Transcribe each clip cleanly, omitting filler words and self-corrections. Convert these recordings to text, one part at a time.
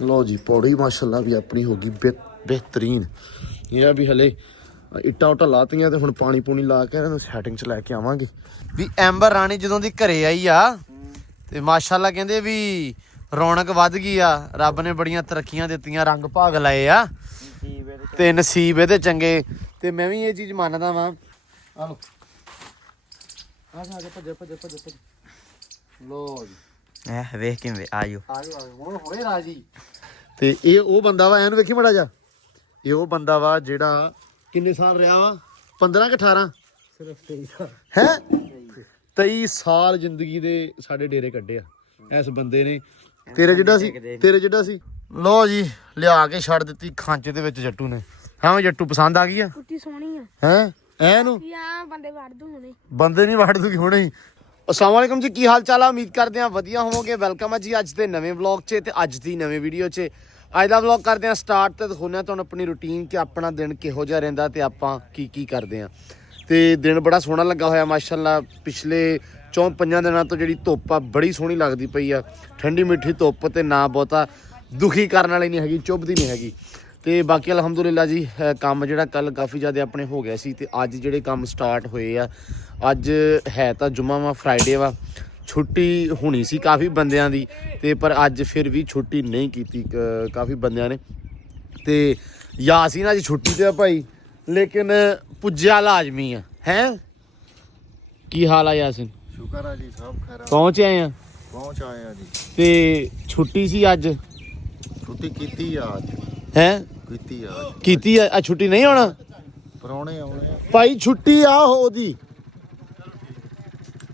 लो जी पौड़ी माशाल्लाह भी अपनी होगी बेहतरीन। ये भी हले ਇੱਟਾਂ ਉੱਟਾਂ ਲਾਤੀਆਂ ਤੇ ਹੁਣ ਪਾਣੀ ਪੂਣੀ ਲਾ ਕੇ ਇਹਨੂੰ ਸੈਟਿੰਗ 'ਚ ਲੈ ਕੇ ਆਵਾਂਗੇ। ਵੀ ਐਂਬਰ ਰਾਣੀ ਜਦੋਂ ਦੀ ਘਰੇ ਆਈ ਆ ਤੇ ਮਾਸ਼ਾਅੱਲਾ ਕਹਿੰਦੇ ਵੀ ਰੌਣਕ ਵੱਧ ਗਈ ਆ। ਰੱਬ ਨੇ ਬੜੀਆਂ ਤਰੱਕੀਆਂ ਦਿੱਤੀਆਂ, ਰੰਗ ਭਾਗ ਲਾਏ ਆ ਤੇ ਨਸੀਬ ਇਹਦੇ ਚੰਗੇ। ਤੇ ਮੈਂ ਵੀ ਇਹ ਚੀਜ਼ ਮੰਨਦਾ ਵਾਂ। ਆ ਲੋ ਆ ਜਾ ਭੱਜ ਲੋ ਜੀ ਵੇਖ ਕਿਵੇਂ ਆਜੋ ਹੁਣ ਹੋਏ ਰਾਜੀ। ਤੇ ਇਹ ਉਹ ਬੰਦਾ ਵਾ, ਇਹਨੂੰ ਵੇਖੀ ਮੜਾ ਜਾ। ਇਹ ਉਹ ਬੰਦਾ ਵਾ ਜਿਹੜਾ ਕਿੰਨੇ ਸਾਲ ਰਿਹਾ ਵਾ 15 ਕਿ 18 ਸਿਰਫ 23 ਸਾਲ ਹੈ 23 ਸਾਲ ਜ਼ਿੰਦਗੀ ਦੇ ਸਾਡੇ ਡੇਰੇ ਕੱਢੇ ਆ ਇਸ ਬੰਦੇ ਨੇ। ਤੇਰੇ ਜਿਹੜਾ ਸੀ ਲੋ ਜੀ ਲਿਆ ਕੇ ਛੱਡ ਦਿੱਤੀ ਖਾਂਚੇ ਦੇ ਵਿੱਚ ਜੱਟੂ ਨੇ। ਹਾਂ ਜੱਟੂ ਪਸੰਦ ਆ ਗਈ ਆ, ਕੁੱਤੀ ਸੋਹਣੀ ਆ ਹੈ ਐਨੂੰ ਯਾ ਬੰਦੇ ਵੜ ਦੂ ਹੁਣੇ। ਬੰਦੇ ਨਹੀਂ ਵੜ ਦੂਗੀ ਹੁਣੇ ਹੀ। अस्सलाम वालेकुम जी, की हाल चाल है? उम्मीद करते हैं वधिया होवोगे। वेलकम है जी अज के नवे व्लॉग च ते अज दी नवी वीडियो च। अज का व्लॉग करते हैं स्टार्ट तो दिखाने तुहानूं अपनी रूटीन कि अपना दिन किहो जिहा रहिंदा ते आपां की करते हैं। तो दिन बड़ा सोहना लगा होया माशाअल्लाह। पिछले 4-5 दिनों तो जिहड़ी धुप्प आ बड़ी सोहनी लगदी पई आ, ठंडी मिठी धुप्प ते ना बहुता दुखी करने वाली नहीं हैगी, चुभदी नहीं हैगी। तो बाकी अलहमदुलिल्लाह जी काम जिहड़ा कल काफ़ी ज़्यादा अपने हो गया सी ते अज जिहड़े काम स्टार्ट होए आ। अज है तो जुम्मा वा फ्राइडे वा, छुट्टी होनी सी काफ़ी बंदियां दी ते पर अज फिर भी छुट्टी नहीं की काफ़ी बंदियां ने। ते यासीन अज छुट्टी ते भाई लेकिन पुज्जा लाजमी है। की हाल है यासीन? शुक्र है जी, सब खैर पहुँच आए हैं? पहुँच आए हैं जी। ते छुट्टी सी अज? छुट्टी कीती आज है कीती आज की छुट्टी नहीं होना परौने आने भाई। छुट्टी आ ओदी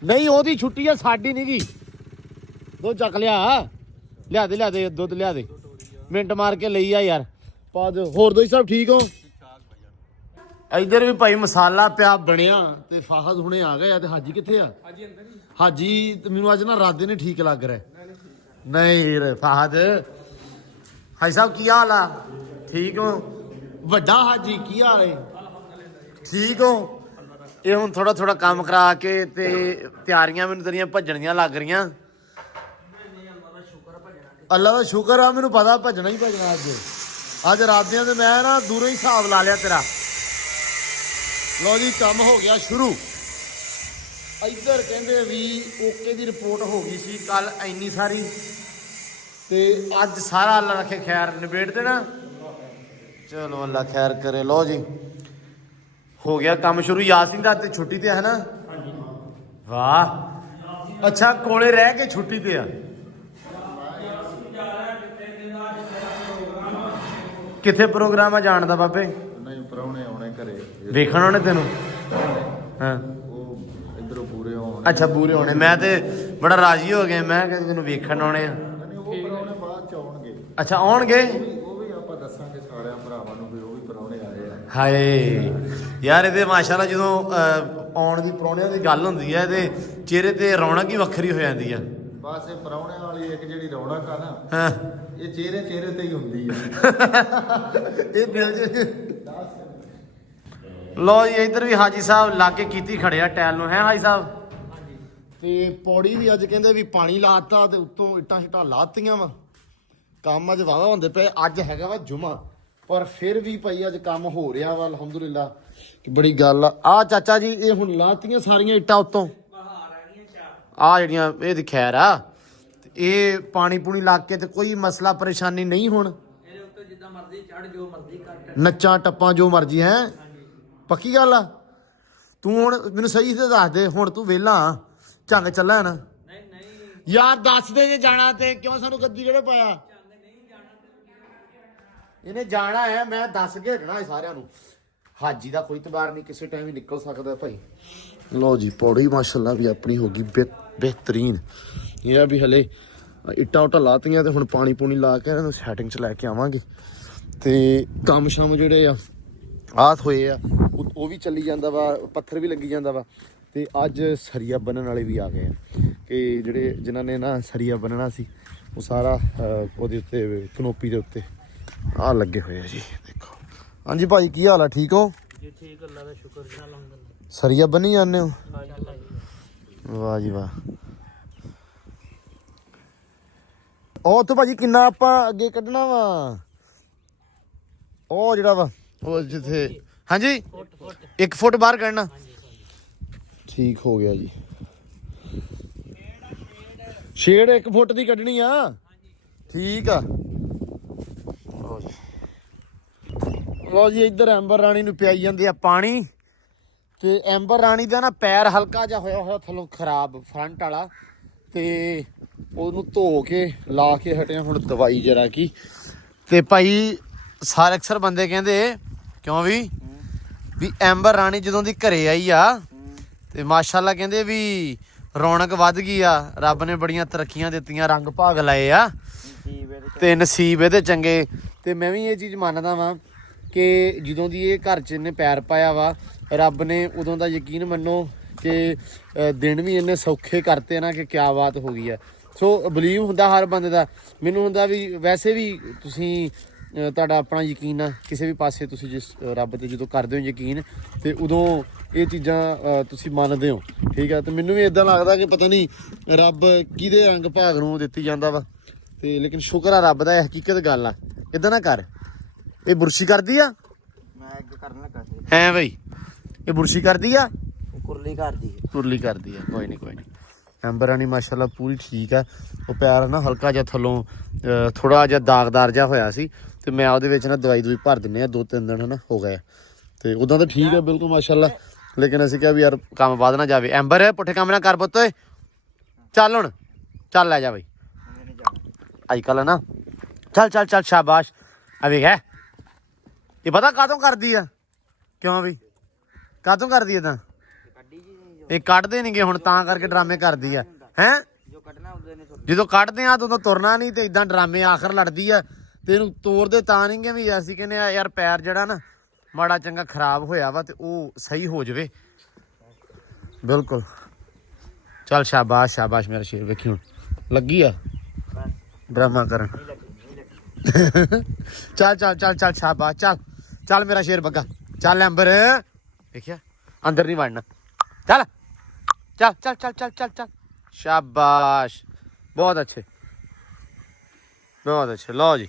नहीं, ओदी छुट्टी है साडी नहीं गी। दो चक लिया दे दुध लिया दे मिनट मार के ले आ यार पा दो। होर दोई सब ठीक हो? इधर भी भाई मसाला पिया बनया ते फाहद हुणे आ गए ते हाजी किथे आ? हाजी ते मैनू अज ना राधे ने ठीक लग रहा नहीं। फाहद हाजी साहब की हाल आ? ठीक हो? वड्डा हाजी की हाल है? ठीक हो? ये हुण थोड़ा थोड़ा काम करा के ते तैयारियां मैनूं तेरियां भज्जणियां लग रहीਆਂ। अल्लाह का शुक्र आ, मैनूं पता भज्जना ही भज्जना। अज राधियां ते मैं ना दूरों ही हिसाब ला लिया तेरा। लो जी काम हो गया शुरू। इधर कहंदे भी ओके दी रिपोर्ट हो गई सी कल इन्नी सारी ते अज सारा अल्लाह रखे खैर निबेड़ देना। चलो अल्लाह खैर करे। लो जी हो गया काम शुरू। यासीन दा ते छुट्टी ते है ना? वाह अच्छा कोले रह के छुट्टी ते आ। किथे प्रोग्राम है जान दा बाबे? नहीं परौने आने घरे वेखण आने तेनू? हाँ वो इधरों पूरे होने। अच्छा पूरे होने। मैं ते बड़ा राजी हो गया, मैं कहते तेनू वेखण आने आ। नहीं वो परौने बाद च आउणगे। अच्छा आउणगे? वो भी आपां दसांगे सारे भरावां नूं भी वो भी परौने आए आ। हाय यार ये माशाल्लाह जो आउण दी परौणियां दी गल हुंदी है ते चेहरे ते रौनक ही वक्खरी हो जाती है। बस ये परौने वाली एक जिहड़ी रौनक आ ना, हाँ ये चेहरे ते ही हुंदी है। ये दिल च। लो जी इधर भी हाजी साहब लाके कीती खड़े आ टैल नूं है हाजी साहब। ते पौड़ी भी अज कहंदे भी पानी लाता ते उत्तों इट्टां शिट्टां लातीआं वा। काम अज वाहवा हुंदे पे। अज हैगा वा जुम्मा पर फिर भी भाई अज काम हो रहा वा अलहमदुलिल्लाह कि बड़ी गल आ। चाचा जी ये हुण लातीआं सारियां इट्टां उत्तों आ जड़ियां ये खैर आ। ये पानी पूनी ला के ते कोई मसला परेशानी नहीं हुण नच्चा टप्पा जो मर्जी है। पक्की गल आ? तू हुण मैनूं सही से दस दे हुण तू वेला झंग चला है ना? यार दस दे जे जाना ते क्यों सानू गद्दी किहड़े पाया? इन्हें जाना है मैं दस घेरना है सारिਆਂ ਨੂੰ। हाजी का कोई तबार नहीं, किसी टाइम ही निकल सकता है भाई। लो जी पौड़ी माशाल्लाह भी अपनी होगी बेहतरीन। ये भी हले इट्टा उट्टा लातियां ते हुण पानी पूनी ला के इन्हूं सैटिंग च लैके आवांगे। ते काम शाम जिहड़े आ होए आ वो भी चली जांदा वा, पत्थर भी लगी जांदा वा। ते अज सरिया बनन वाले भी आ गए हैं कि जिहड़े जिन्हां ने ना सरिया बनना सी वो सारा ओहदे उत्ते कनोपी दे उत्ते आ लगे हुए जी। देखो हाँ जी भाई की हाल है? ठीक हो जी? ठीक अल्लाह दा शुक्र जी अलहमदुलिल्लाह। सरिया बनी जाने हो? वाह जी वाह। ਉਹ ਉੱਥੇ ਭਾਜੀ ਕਿੰਨਾ ਆਪਾਂ ਅੱਗੇ ਕੱਢਣਾ ਵਾ ਉਹ ਜਿਹੜਾ ਵਾ ਉਹ ਜਿੱਥੇ ਹਾਂਜੀ 1 ਫੁੱਟ ਬਾਹਰ ਕੱਢਣਾ ਠੀਕ ਹੋ ਗਿਆ ਜੀ ਸ਼ੇਡ 1 ਫੁੱਟ ਦੀ ਕੱਢਣੀ ਆ ਠੀਕ ਆ ਲੋ ਜੀ ਇੱਧਰ ਐਂਬਰ ਰਾਣੀ ਨੂੰ ਪਿਆਈ ਜਾਂਦੇ ਆ ਪਾਣੀ ਤੇ ਐਂਬਰ ਰਾਣੀ ਦਾ ਨਾ ਪੈਰ ਹਲਕਾ ਜਿਹਾ ਹੋਇਆ ਥੱਲੋਂ ਖਰਾਬ ਫਰੰਟ ਵਾਲਾ ਤੇ ਉਹਨੂੰ ਧੋ ਕੇ ਲਾ ਕੇ ਹਟਿਆ ਹੁਣ ਦਵਾਈ ਜਰਾ ਕੀ ਤੇ ਭਾਈ ਸਾਰੇ ਅਕਸਰ ਬੰਦੇ ਕਹਿੰਦੇ ਕਿਉਂ ਵੀ ਐਂਬਰ ਰਾਣੀ ਜਦੋਂ ਦੀ ਘਰੇ ਆਈ ਆ ਤੇ ਮਾਸ਼ਾਅੱਲਾ ਕਹਿੰਦੇ ਵੀ ਰੌਣਕ ਵੱਧ ਗਈ ਆ ਰੱਬ ਨੇ ਬੜੀਆਂ ਤਰੱਕੀਆਂ ਦਿੱਤੀਆਂ ਰੰਗ ਭਾਗ ਲਾਏ ਆ ਤੇ ਨਸੀਬ ਇਹਦੇ ਚੰਗੇ ਤੇ ਮੈਂ ਵੀ ਇਹ ਚੀਜ਼ ਮੰਨਦਾ ਵਾਂ ਕਿ ਜਦੋਂ ਦੀ ਇਹ ਘਰ 'ਚ ਇਹਨੇ ਪੈਰ ਪਾਇਆ ਵਾ ਰੱਬ ਨੇ ਉਦੋਂ ਦਾ ਯਕੀਨ ਮੰਨੋ ਕਿ ਦਿਨ ਵੀ ਇਹਨੇ ਸੌਖੇ ਕਰਤੇ ਨਾ ਕਿ ਕਿਆ ਬਾਤ ਹੋ ਗਈ ਆ ਸੋ ਬਲੀਵ ਹੁੰਦਾ ਹਰ ਬੰਦੇ ਦਾ ਮੈਨੂੰ ਹੁੰਦਾ ਵੀ ਵੈਸੇ ਵੀ ਤੁਸੀਂ ਤੁਹਾਡਾ ਆਪਣਾ ਯਕੀਨ ਆ ਕਿਸੇ ਵੀ ਪਾਸੇ ਤੁਸੀਂ ਜਿਸ ਰੱਬ ਤੇ ਜਦੋਂ ਕਰਦੇ ਹੋ ਯਕੀਨ ਤੇ ਉਦੋਂ ਇਹ ਚੀਜ਼ਾਂ ਤੁਸੀਂ ਮੰਨਦੇ ਹੋ ਠੀਕ ਆ ਤੇ ਮੈਨੂੰ ਵੀ ਇਦਾਂ ਲੱਗਦਾ ਕਿ ਪਤਾ ਨਹੀਂ ਰੱਬ ਕਿਹਦੇ ਰੰਗ ਭਾਗ ਨੂੰ ਦਿੱਤੀ ਜਾਂਦਾ ਵਾ ਤੇ ਲੇਕਿਨ ਸ਼ੁਕਰ ਆ ਰੱਬ ਦਾ ਇਹ ਹਕੀਕਤ ਗੱਲ ਆ ਇਦਾਂ ਨਾ ਕਰ ਇਹ ਬੁਰਸ਼ੀ ਕਰਦੀ ਆ ਮੈਂ ਅੱਗੇ ਕਰਨ ਲੱਗਾ ਸੀ ਹੈ ਬਈ ਇਹ ਬੁਰਸ਼ੀ ਕਰਦੀ ਆ ਕੁਰਲੀ ਕਰਦੀ ਕੁਰਲੀ ਕਰਦੀ ਆ ਕੋਈ ਨਹੀਂ ਐਂਬਰ ਰਾਣੀ ਮਾਸ਼ਾਅੱਲਾ ਪੂਰੀ ਠੀਕ ਆ ਉਹ ਪੈਰ ਨਾ ਹਲਕਾ ਜਿਹਾ ਥੱਲੋਂ ਥੋੜਾ ਜਿਹਾ ਦਾਗਦਾਰ ਜਿਹਾ ਹੋਇਆ ਸੀ ਤੇ ਮੈਂ ਉਹਦੇ ਵਿੱਚ ਨਾ ਦਵਾਈ ਭਰ ਦਿੰਨੇ ਆ 2-3 ਦਿਨ ਹਨਾ ਹੋ ਗਏ ਤੇ ਉਦਾਂ ਤਾਂ ਠੀਕ ਆ ਬਿਲਕੁਲ ਮਾਸ਼ਾਅੱਲਾ ਲੇਕਿਨ ਅਸੀਂ ਕਿਹਾ ਵੀ ਯਾਰ ਕੰਮ ਵੱਧ ਨਾ ਜਾਵੇ ਐਂਬਰ ਪੁੱਠੇ ਕੰਮ ਨਾ ਕਰ ਪੁੱਤ ਓਏ ਚੱਲ ਹੁਣ ਚੱਲ ਲੈ ਜਾ ਬਈ ਅੱਜ ਕੱਲ ਨਾ ਚੱਲ ਸ਼ਾਬਾਸ਼ ਆ ਵੇਖ ਹੈ ਇਹ ਪਤਾ ਕਾਹਤੋਂ ਕਰਦੀ ਆ ਕਿਉਂ ਵੀ ਕਾਹਤੋਂ ਕਰਦੀ ਆ ਤਾਂ ਇਹ ਕੱਢਦੇ ਨਹੀਂਗੇ ਹੁਣ ਤਾਂ ਕਰਕੇ ਡਰਾਮੇ ਕਰਦੀ ਆ ਹੈ ਜਦੋਂ ਕੱਢਦੇ ਆ ਉਦੋਂ ਤੁਰਨਾ ਨਹੀਂ ਤੇ ਇਦਾਂ ਡਰਾਮੇ ਆਖਰ ਲੜਦੀ ਆ ਤੇ ਇਹਨੂੰ ਤੋੜਦੇ ਤਾਂ ਨਹੀਂਗੇ ਵੀ ਅਸੀਂ ਕਹਿੰਦੇ ਆ ਯਾਰ ਪੈਰ ਜਿਹੜਾ ਨਾ ਮਾੜਾ ਚੰਗਾ ਖਰਾਬ ਹੋਇਆ ਵਾ ਤੇ ਉਹ ਸਹੀ ਹੋ ਜਾਵੇ ਬਿਲਕੁਲ ਚੱਲ ਸ਼ਾਬਾਸ਼ ਮੇਰਾ ਸ਼ੇਰ ਵੇਖੀ ਹੁਣ ਲੱਗੀ ਆ ਡਰਾਮਾ ਕਰਨ ਚੱਲ ਸ਼ਾਬਾਸ਼ ਚੱਲ ਮੇਰਾ ਸ਼ੇਰ ਬੱਗਾ ਚੱਲ ਐਂਬਰ ਵੇਖਿਆ ਅੰਦਰ ਨਹੀਂ ਵੜਨਾ ਚੱਲ ਸ਼ਾਬਾਸ਼ ਬਹੁਤ ਅੱਛੇ ਲਓ ਜੀ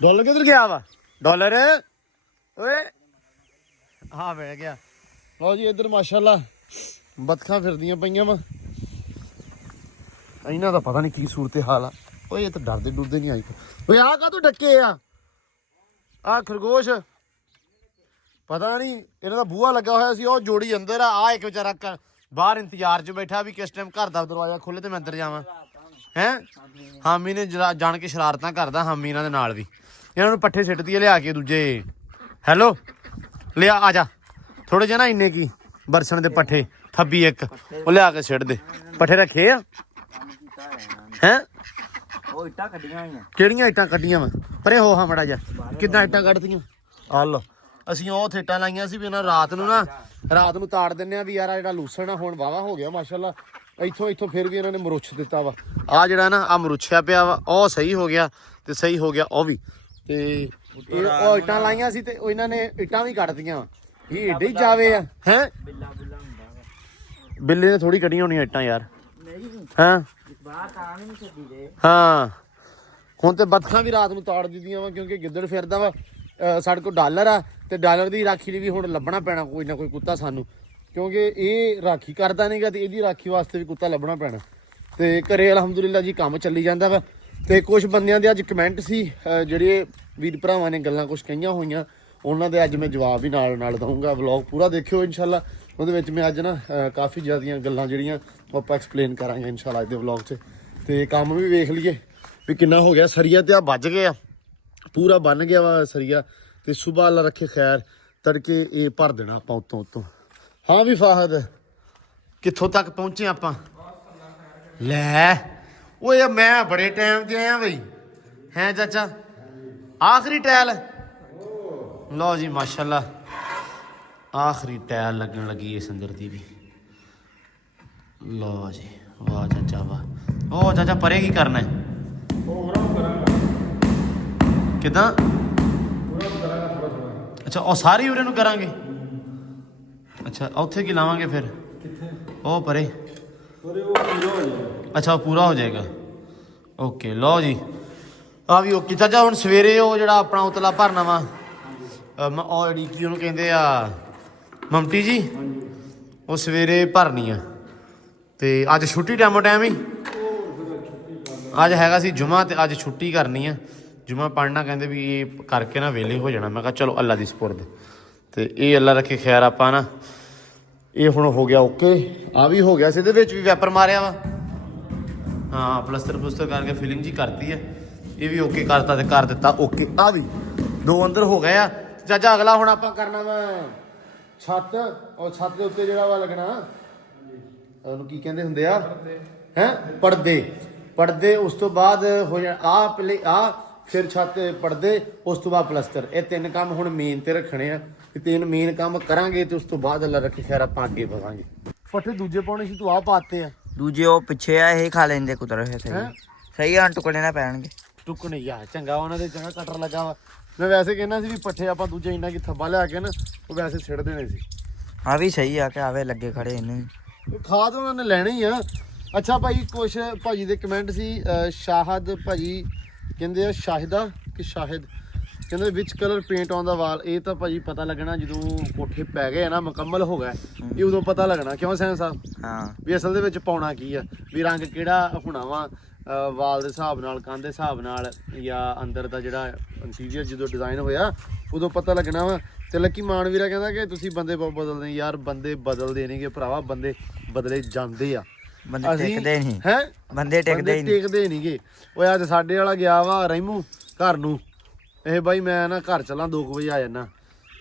ਡਾਲਰ ਕਿੱਧਰ ਗਿਆ ਵਾ ਡਾਲਰ ਓਏ ਹਾਂ ਮਿਲ ਗਿਆ ਲਓ ਜੀ ਇੱਧਰ ਮਾਸ਼ਾਅੱਲਾ ਬਤਖਾਂ ਫਿਰਦੀਆਂ ਪਈਆਂ ਵਾ ਇਹਨਾਂ ਦਾ ਪਤਾ ਨਹੀਂ ਕੀ ਸੂਰਤ ਹਾਲ ਆ ਓਏ ਇਹ ਤਾਂ ਡਰਦੇ ਨਹੀਂ ਆਈ ਓਏ ਆਹ ਕਾਹਤੋਂ ਡੱਕੇ ਆ ਖਰਗੋਸ਼ ਪਤਾ ਨਹੀਂ ਇਹਨਾਂ ਦਾ ਬੂਹਾ ਲੱਗਾ ਹੋਇਆ ਸੀ ਉਹ ਜੋੜੀ ਅੰਦਰ ਆ ਇੱਕ ਵਿਚਾਰਾ ਬਾਹਰ ਇੰਤਜ਼ਾਰ 'ਚ ਬੈਠਾ ਵੀ ਕਿਸ ਟਾਈਮ ਘਰ ਦਾ ਦਰਵਾਜ਼ਾ ਖੁੱਲੇ ਤੇ ਮੈਂ ਅੰਦਰ ਜਾਵਾਂ ਹੈ ਹਾਮੀ ਨੇ ਜਾਣ ਕੇ ਸ਼ਰਾਰਤਾਂ ਕਰਦਾ ਹਾਮੀ ਇਹਨਾਂ ਦੇ ਨਾਲ ਵੀ ਇਹਨਾਂ ਨੂੰ ਪੱਠੇ ਸਿੱਟਦੀ ਆ ਲਿਆ ਕੇ ਦੂਜੇ ਹੈਲੋ ਲਿਆ ਆ ਜਾ ਥੋੜੇ ਜਿਹੇ ਨਾ ਇੰਨੇ ਕੀ ਬਰਸਣ ਦੇ ਪੱਠੇ ਥੱਬੀ ਇੱਕ ਉਹ ਲਿਆ ਕੇ ਸਿੱਟ ਦੇ ਪੱਠੇ ਰੱਖੇ ਆ ਹੈ ਉਹ ਇੱਟਾਂ ਕੱਢੀਆਂ ਹੋਈਆਂ ਕਿਹੜੀਆਂ ਇੱਟਾਂ ਕੱਢੀਆਂ ਵਾ ਪਰੇ ਹੋ ਹਾਂ ਮੜਾ ਜਾ ਕਿੱਦਾਂ ਇੱਟਾਂ ਕੱਢਦੀਆਂ ਆ ਲੋ ਅਸੀਂ ਉਹ ਥੇਟਾਂ ਲਾਈਆਂ ਸੀ ਵੀ ਇਹਨਾਂ ਰਾਤ ਨੂੰ ਤਾੜ ਦਿੰਨੇ ਆ ਵੀ ਯਾਰ ਜਿਹੜਾ ਲੂਸਣ ਆ ਹੁਣ ਵਾਵਾ ਹੋ ਗਿਆ ਮਾਸ਼ਾਅੱਲਾ ਇੱਥੋਂ ਫਿਰ ਵੀ ਇਹਨਾਂ ਨੇ ਮਰੁੱਛ ਦਿੱਤਾ ਵਾ ਆ ਜਿਹੜਾ ਨਾ ਆ ਮਰੁੱਛਿਆ ਪਿਆ ਵਾ ਉਹ ਸਹੀ ਹੋ ਗਿਆ ਤੇ ਸਹੀ ਹੋ ਗਿਆ ਉਹ ਵੀ ਤੇ ਇਹ ਉਹ ਇੱਟਾਂ ਲਾਈਆਂ ਸੀ ਤੇ ਉਹ ਇਹਨਾਂ ਨੇ ਇੱਟਾਂ ਵੀ ਕੱਢਦੀਆਂ ਇਹ ਏਡੇ ਹੀ ਜਾਵੇ ਆ ਹੈ ਬਿੱਲੇ ਨੇ ਥੋੜੀ ਕੱਢੀਆਂ ਹੋਣੀਆਂ ਇੱਟਾਂ ਯਾਰ ਹਾਂ ਹਾਂ ਹੁਣ ਤੇ ਬਤਖਾਂ ਵੀ ਰਾਤ ਨੂੰ ਤਾੜ ਦਿੰਦੀਆਂ ਵਾ ਕਿਉਂਕਿ ਗਿੱਦੜ ਫਿਰਦਾ ਵਾ ਸਾਡੇ ਕੋਲ ਡਾਲਰ ਆ ਤੇ ਡਾਲਰ ਦੀ ਰਾਖੀ ਲਈ ਵੀ ਹੁਣ ਲੱਭਣਾ ਪੈਣਾ ਕੋਈ ਨਾ ਕੋਈ ਕੁੱਤਾ ਸਾਨੂੰ ਕਿਉਂਕਿ ਇਹ ਰਾਖੀ ਕਰਦਾ ਨਹੀਂਗਾ ਤੇ ਇਹਦੀ ਰਾਖੀ ਵਾਸਤੇ ਵੀ ਕੁੱਤਾ ਲੱਭਣਾ ਪੈਣਾ ਤੇ ਘਰੇ ਅਲਹਮਦੁਲਿਲਾ ਜੀ ਕੰਮ ਚੱਲੀ ਜਾਂਦਾ ਵਾ ਤੇ ਕੁਝ ਬੰਦਿਆਂ ਦੇ ਅੱਜ ਕਮੈਂਟ ਸੀ ਜਿਹੜੇ ਵੀਰ ਭਰਾਵਾਂ ਨੇ ਗੱਲਾਂ ਕੁਝ ਕਹੀਆਂ ਹੋਈਆਂ ਉਹਨਾਂ ਦੇ ਅੱਜ ਮੈਂ ਜਵਾਬ ਵੀ ਨਾਲ ਦਊਂਗਾ ਵਲੌਗ ਪੂਰਾ ਦੇਖਿਓ ਇਨਸ਼ਾਅੱਲਾ ਉਹਦੇ ਵਿੱਚ ਮੈਂ ਅੱਜ ਨਾ ਕਾਫੀ ਜ਼ਿਆਦੀਆਂ ਗੱਲਾਂ ਜਿਹੜੀਆਂ ਉਹ ਆਪਾਂ ਐਕਸਪਲੇਨ ਕਰਾਂਗੇ ਇਨਸ਼ਾਅੱਲਾ ਅੱਜ ਦੇ ਵਲੌਗ 'ਚ ਤੇ ਕੰਮ ਵੀ ਵੇਖ ਲਈਏ ਵੀ ਕਿੰਨਾ ਹੋ ਗਿਆ ਸਰੀਆ ਤੇ ਆ ਵੱਜ ਗਏ ਆ ਪੂਰਾ ਬਣ ਗਿਆ ਵਾ ਸਰੀਆ ਤੇ ਸੁਬਹ ਅੱਲਾ ਰੱਖੇ ਖੈਰ ਤੜਕੇ ਇਹ ਭਰ ਦੇਣਾ ਆਪਾਂ ਉੱਤੋਂ ਹਾਂ ਵੀ ਫਾਹਦ ਕਿੱਥੋਂ ਤੱਕ ਪਹੁੰਚੇ ਆਪਾਂ ਲੈ ਓਏ ਮੈਂ ਬੜੇ ਟਾਈਮ ਤੇ ਆਇਆ ਬਈ ਹੈ ਚਾਚਾ ਆਖਰੀ ਟੈਲ ਲਓ ਜੀ ਮਾਸ਼ਾਅੱਲਾ ਆਖਰੀ ਟੈਲ ਲੱਗਣ ਲੱਗੀ ਇਸ ਅੰਦਰ ਦੀ ਵੀ ਲਓ ਜੀ ਵਾਹ ਚਾਚਾ ਵਾਹ ਉਹ ਚਾਚਾ ਪਰੇ ਕੀ ਕਰਨਾ ਹੈ ਕਿਦਾਂ ਅੱਛਾ ਉਹ ਸਾਰੀ ਉਰੇ ਨੂੰ ਕਰਾਂਗੇ ਅੱਛਾ ਉੱਥੇ ਕੀ ਲਾਵਾਂਗੇ ਫਿਰ ਉਹ ਪਰੇ ਅੱਛਾ ਉਹ ਪੂਰਾ ਹੋ ਜਾਏਗਾ ਓਕੇ ਲਓ ਜੀ ਆ ਵੀ ਓਕੇ ਚਾਚਾ। ਹੁਣ ਸਵੇਰੇ ਉਹ ਜਿਹੜਾ ਆਪਣਾ ਉਤਲਾ ਭਰਨਾ ਵਾ ਉਹ ਜਿਹੜੀ ਕੀ ਉਹਨੂੰ ਕਹਿੰਦੇ ਆ ਮਮਟੀ ਜੀ, ਉਹ ਸਵੇਰੇ ਭਰਨੀ ਆ। ਤੇ ਅੱਜ ਛੁੱਟੀ ਟਾਈਮੋ ਟਾਈਮ ਹੀ, ਅੱਜ ਹੈਗਾ ਸੀ ਜੁਮਾ ਤੇ ਅੱਜ ਛੁੱਟੀ ਕਰਨੀ ਆ। ਜੁਮਾ ਪੜ੍ਹਨਾ ਕਹਿੰਦੇ ਵੀ ਇਹ ਕਰਕੇ ਨਾ ਵਿਹਲੇ ਹੋ ਜਾਣਾ। ਮੈਂ ਕਿਹਾ ਚਲੋ ਅੱਲਾ ਦੀ ਸਪੁਰਦ। ਤੇ ਇਹ ਅੱਲਾ ਰੱਖੇ ਖੈਰ। ਆਪਾਂ ਨਾ ਇਹ ਹੁਣ ਹੋ ਗਿਆ ਓਕੇ। ਆ ਵੀ ਹੋ ਗਿਆ ਸੀ, ਇਹਦੇ ਵਿੱਚ ਵੀ ਵੈਪਰ ਮਾਰਿਆ ਵਾ। ਹਾਂ ਪਲਸਤਰ ਪਲਸਤਰ ਕਰਕੇ ਫਿਲਿੰਗ ਜੀ ਕਰਤੀ ਹੈ। ਇਹ ਵੀ ਓਕੇ ਕਰਤਾ ਤੇ ਕਰ ਦਿੱਤਾ ਓਕੇ। ਆ ਵੀ 2 ਅੰਦਰ ਹੋ ਗਏ ਆ। ਚਾਚਾ ਅਗਲਾ ਹੁਣ ਆਪਾਂ ਕਰਨਾ ਵਾ ਛੱਤ। ਉਹ ਛੱਤ ਦੇ ਉੱਤੇ ਜਿਹੜਾ ਵਾ ਲੱਗਣਾ ਉਹਨੂੰ ਕੀ ਕਹਿੰਦੇ ਹੁੰਦੇ ਆ ਹੈ ਪਰਦੇ। ਪਰਦੇ ਉਸ ਤੋਂ ਬਾਅਦ ਹੋ ਜਾ ਆ ਪਹਿਲੇ ਆ ਫਿਰ ਛੱਤ ਤੇ ਪਰਦੇ, ਉਸ ਤੋਂ ਬਾਅਦ ਪਲਸਤਰ। ਇਹ 3 ਕੰਮ ਹੁਣ ਮੇਨ ਤੇ ਰੱਖਣੇ ਆ। ਤੇ 3 ਮੇਨ ਕੰਮ ਕਰਾਂਗੇ ਤੇ ਉਸ ਤੋਂ ਬਾਅਦ ਅੱਲਾ ਰੱਖੇ ਖੈਰ ਆਪਾਂ ਅੱਗੇ ਵਧਾਂਗੇ। ਪੱਠੇ ਦੂਜੇ ਪਾਉਣੇ ਸੀ, ਤੂੰ ਆ ਪਾਤੇ ਆ। ਦੂਜੇ ਉਹ ਪਿੱਛੇ ਆ, ਇਹ ਖਾ ਲੈਂਦੇ ਕੁਤਰ ਸਹੀ ਆ। ਟੁਕੜੇ ਨਾ ਪੈਣਗੇ। ਟੁਕਣੇ ਯਾਰ ਚੰਗਾ, ਉਹਨਾਂ ਦੇ ਚੰਗਾ ਕਟਰ ਲੱਗਾ ਵਾ। ਮੈਂ ਵੈਸੇ ਕਹਿੰਦਾ ਸੀ ਵੀ ਪੱਠੇ ਆਪਾਂ ਦੂਜੇ ਇੰਨਾ ਕੀ ਥੱਬਾ ਲਿਆ ਕੇ ਨਾ ਉਹ ਵੈਸੇ ਛਿੜ ਦੇਣੇ ਸੀ। ਆ ਵੀ ਸਹੀ ਆ ਕਿ ਆਵੇ ਲੱਗੇ ਖੜੇ ਇਹਨੂੰ। ਖਾਦ ਉਹਨਾਂ ਨੇ ਲੈਣੇ ਹੀ ਆ। ਅੱਛਾ ਭਾਈ ਕੁਛ ਭਾਜੀ ਦੇ ਕਮੈਂਟ ਸੀ ਸ਼ਾਹਦ ਭਾਜੀ ਕਹਿੰਦੇ ਆ ਸ਼ਾਹਿਦਾ ਕਿ ਸ਼ਾਹਿਦ ਕਹਿੰਦੇ ਵਿੱਚ ਕਲਰ ਪੇਂਟ ਆਨ ਦਾ ਵਾਲ। ਇਹ ਤਾਂ ਭਾਜੀ ਪਤਾ ਲੱਗਣਾ ਜਦੋਂ ਕੋਠੇ ਪੈ ਗਏ ਨਾ, ਮੁਕੰਮਲ ਹੋ ਗਏ, ਇਹ ਉਦੋਂ ਪਤਾ ਲੱਗਣਾ। ਕਿਉਂ ਸੈਨ ਸਾਹਿਬ? ਹਾਂ ਵੀ ਅਸਲ ਦੇ ਵਿੱਚ ਪਾਉਣਾ ਕੀ ਆ, ਵੀ ਰੰਗ ਕਿਹੜਾ ਹੋਣਾ ਵਾ ਵਾਲ ਦੇ ਹਿਸਾਬ ਨਾਲ, ਕੰਧ ਦੇ ਹਿਸਾਬ ਨਾਲ, ਜਾਂ ਅੰਦਰ ਦਾ ਜਿਹੜਾ ਇੰਟੀਰੀਅਰ ਜਦੋਂ ਡਿਜ਼ਾਈਨ ਹੋਇਆ ਉਦੋਂ ਪਤਾ ਲੱਗਣਾ ਵਾ। ਤੇ ਲੱਕੀ ਮਾਨਵੀਰਾ ਕਹਿੰਦਾ ਕਿ ਤੁਸੀਂ ਬੰਦੇ ਬਹੁਤ ਬਦਲਦੇ। ਯਾਰ ਬੰਦੇ ਬਦਲਦੇ ਨਹੀਂਗੇ ਭਰਾਵਾ, ਬੰਦੇ ਬਦਲੇ ਜਾਂਦੇ ਆ। ਬੰਦੇ ਟਿਕਦੇ ਨਹੀਂ ਹੈ, ਬੰਦੇ ਟਿਕਦੇ ਨਹੀਂਗੇ। ਉਹ ਅੱਜ ਸਾਡੇ ਵਾਲਾ ਗਿਆ ਵਾ ਰਹਿਮੂ ਘਰ ਨੂੰ। ਇਹ ਬਾਈ ਮੈਂ ਨਾ ਘਰ ਚੱਲਾਂ 2 ਵਜੇ ਆ ਜਾਣਾ।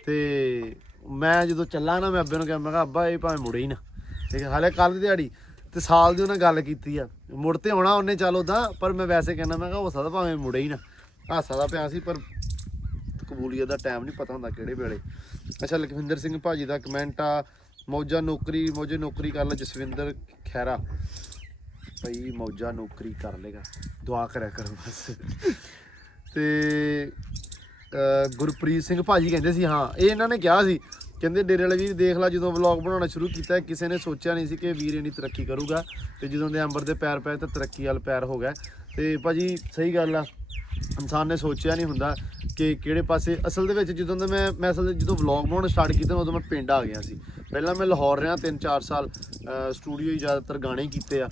ਤੇ ਮੈਂ ਜਦੋਂ ਚੱਲਾਂ ਨਾ, ਮੈਂ ਅੱਬੇ ਨੂੰ ਕਿਹਾ, ਮੈਂ ਕਿਹਾ ਅੱਬਾ ਇਹ ਭਾਵੇਂ ਮੁੜੇ ਹੀ ਨਾ। ਠੀਕ ਹੈ, ਹਾਲੇ ਕੱਲ੍ਹ ਦੀ ਦਿਹਾੜੀ ਤੇ ਸਾਲ ਦੀ ਉਹਨਾਂ ਗੱਲ ਕੀਤੀ ਆ। ਮੁੜ ਤੇ ਆਉਣਾ ਉਹਨੇ ਚੱਲ ਉੱਦਾਂ, ਪਰ ਮੈਂ ਵੈਸੇ ਕਹਿੰਦਾ ਮੈਂ ਕਿਹਾ ਹੋ ਸਕਦਾ ਭਾਵੇਂ ਮੁੜੇ ਹੀ ਨਾ। ਹਾਸਾ ਦਾ ਪਿਆ ਸੀ ਪਰ ਕਬੂਲੀਅਤ ਦਾ ਟਾਈਮ ਨਹੀਂ ਪਤਾ ਹੁੰਦਾ ਕਿਹੜੇ ਵੇਲੇ। ਅੱਛਾ ਲਖਵਿੰਦਰ ਸਿੰਘ ਭਾਜੀ ਦਾ ਕਮੈਂਟ ਆ ਮੌਜਾ ਨੌਕਰੀ ਕਰ ਲੈ ਜਸਵਿੰਦਰ ਖੈਰਾ। ਭਾਈ ਮੌਜਾ ਨੌਕਰੀ ਕਰ ਲੇਗਾ, ਦੁਆ ਕਰਿਆ ਕਰੋ ਬਸ। ਤੇ ਗੁਰਪ੍ਰੀਤ ਸਿੰਘ ਭਾਜੀ ਕਹਿੰਦੇ ਸੀ, ਹਾਂ ਇਹ ਇਹਨਾਂ ਨੇ ਕਿਹਾ ਸੀ, ਕਹਿੰਦੇ ਡੇਰੇ ਵਾਲੇ ਵੀਰ ਦੇਖ ਲਾ ਜਦੋਂ ਵਲੌਗ ਬਣਾਉਣਾ ਸ਼ੁਰੂ ਕੀਤਾ ਕਿਸੇ ਨੇ ਸੋਚਿਆ ਨਹੀਂ ਸੀ ਕਿ ਵੀਰ ਇੰਨੀ ਤਰੱਕੀ ਕਰੂਗਾ। ਤੇ ਜਦੋਂ ਦੇ ਅੰਬਰ ਦੇ ਪੈਰ ਪਏ ਤਾਂ ਤਰੱਕੀ ਵਾਲ ਪੈਰ ਹੋ ਗਏ। ਤੇ ਭਾਜੀ ਸਹੀ ਗੱਲ ਆ, ਇਨਸਾਨ ਨੇ ਸੋਚਿਆ ਨਹੀਂ ਹੁੰਦਾ ਕਿ ਕਿਹੜੇ ਪਾਸੇ। ਅਸਲ ਦੇ ਵਿੱਚ ਜਦੋਂ ਦਾ ਮੈਂ ਜਦੋਂ ਵਲੌਗ ਬਣਾਉਣਾ ਸਟਾਰਟ ਕੀਤਾ ਉਦੋਂ ਮੈਂ ਪਿੰਡ ਆ ਗਿਆ ਸੀ। ਪਹਿਲਾਂ ਮੈਂ ਲਾਹੌਰ ਰਿਹਾ 3-4 ਸਾਲ, ਸਟੂਡੀਓ ਹੀ ਜ਼ਿਆਦਾਤਰ ਗਾਣੇ ਹੀ ਕੀਤੇ ਆ।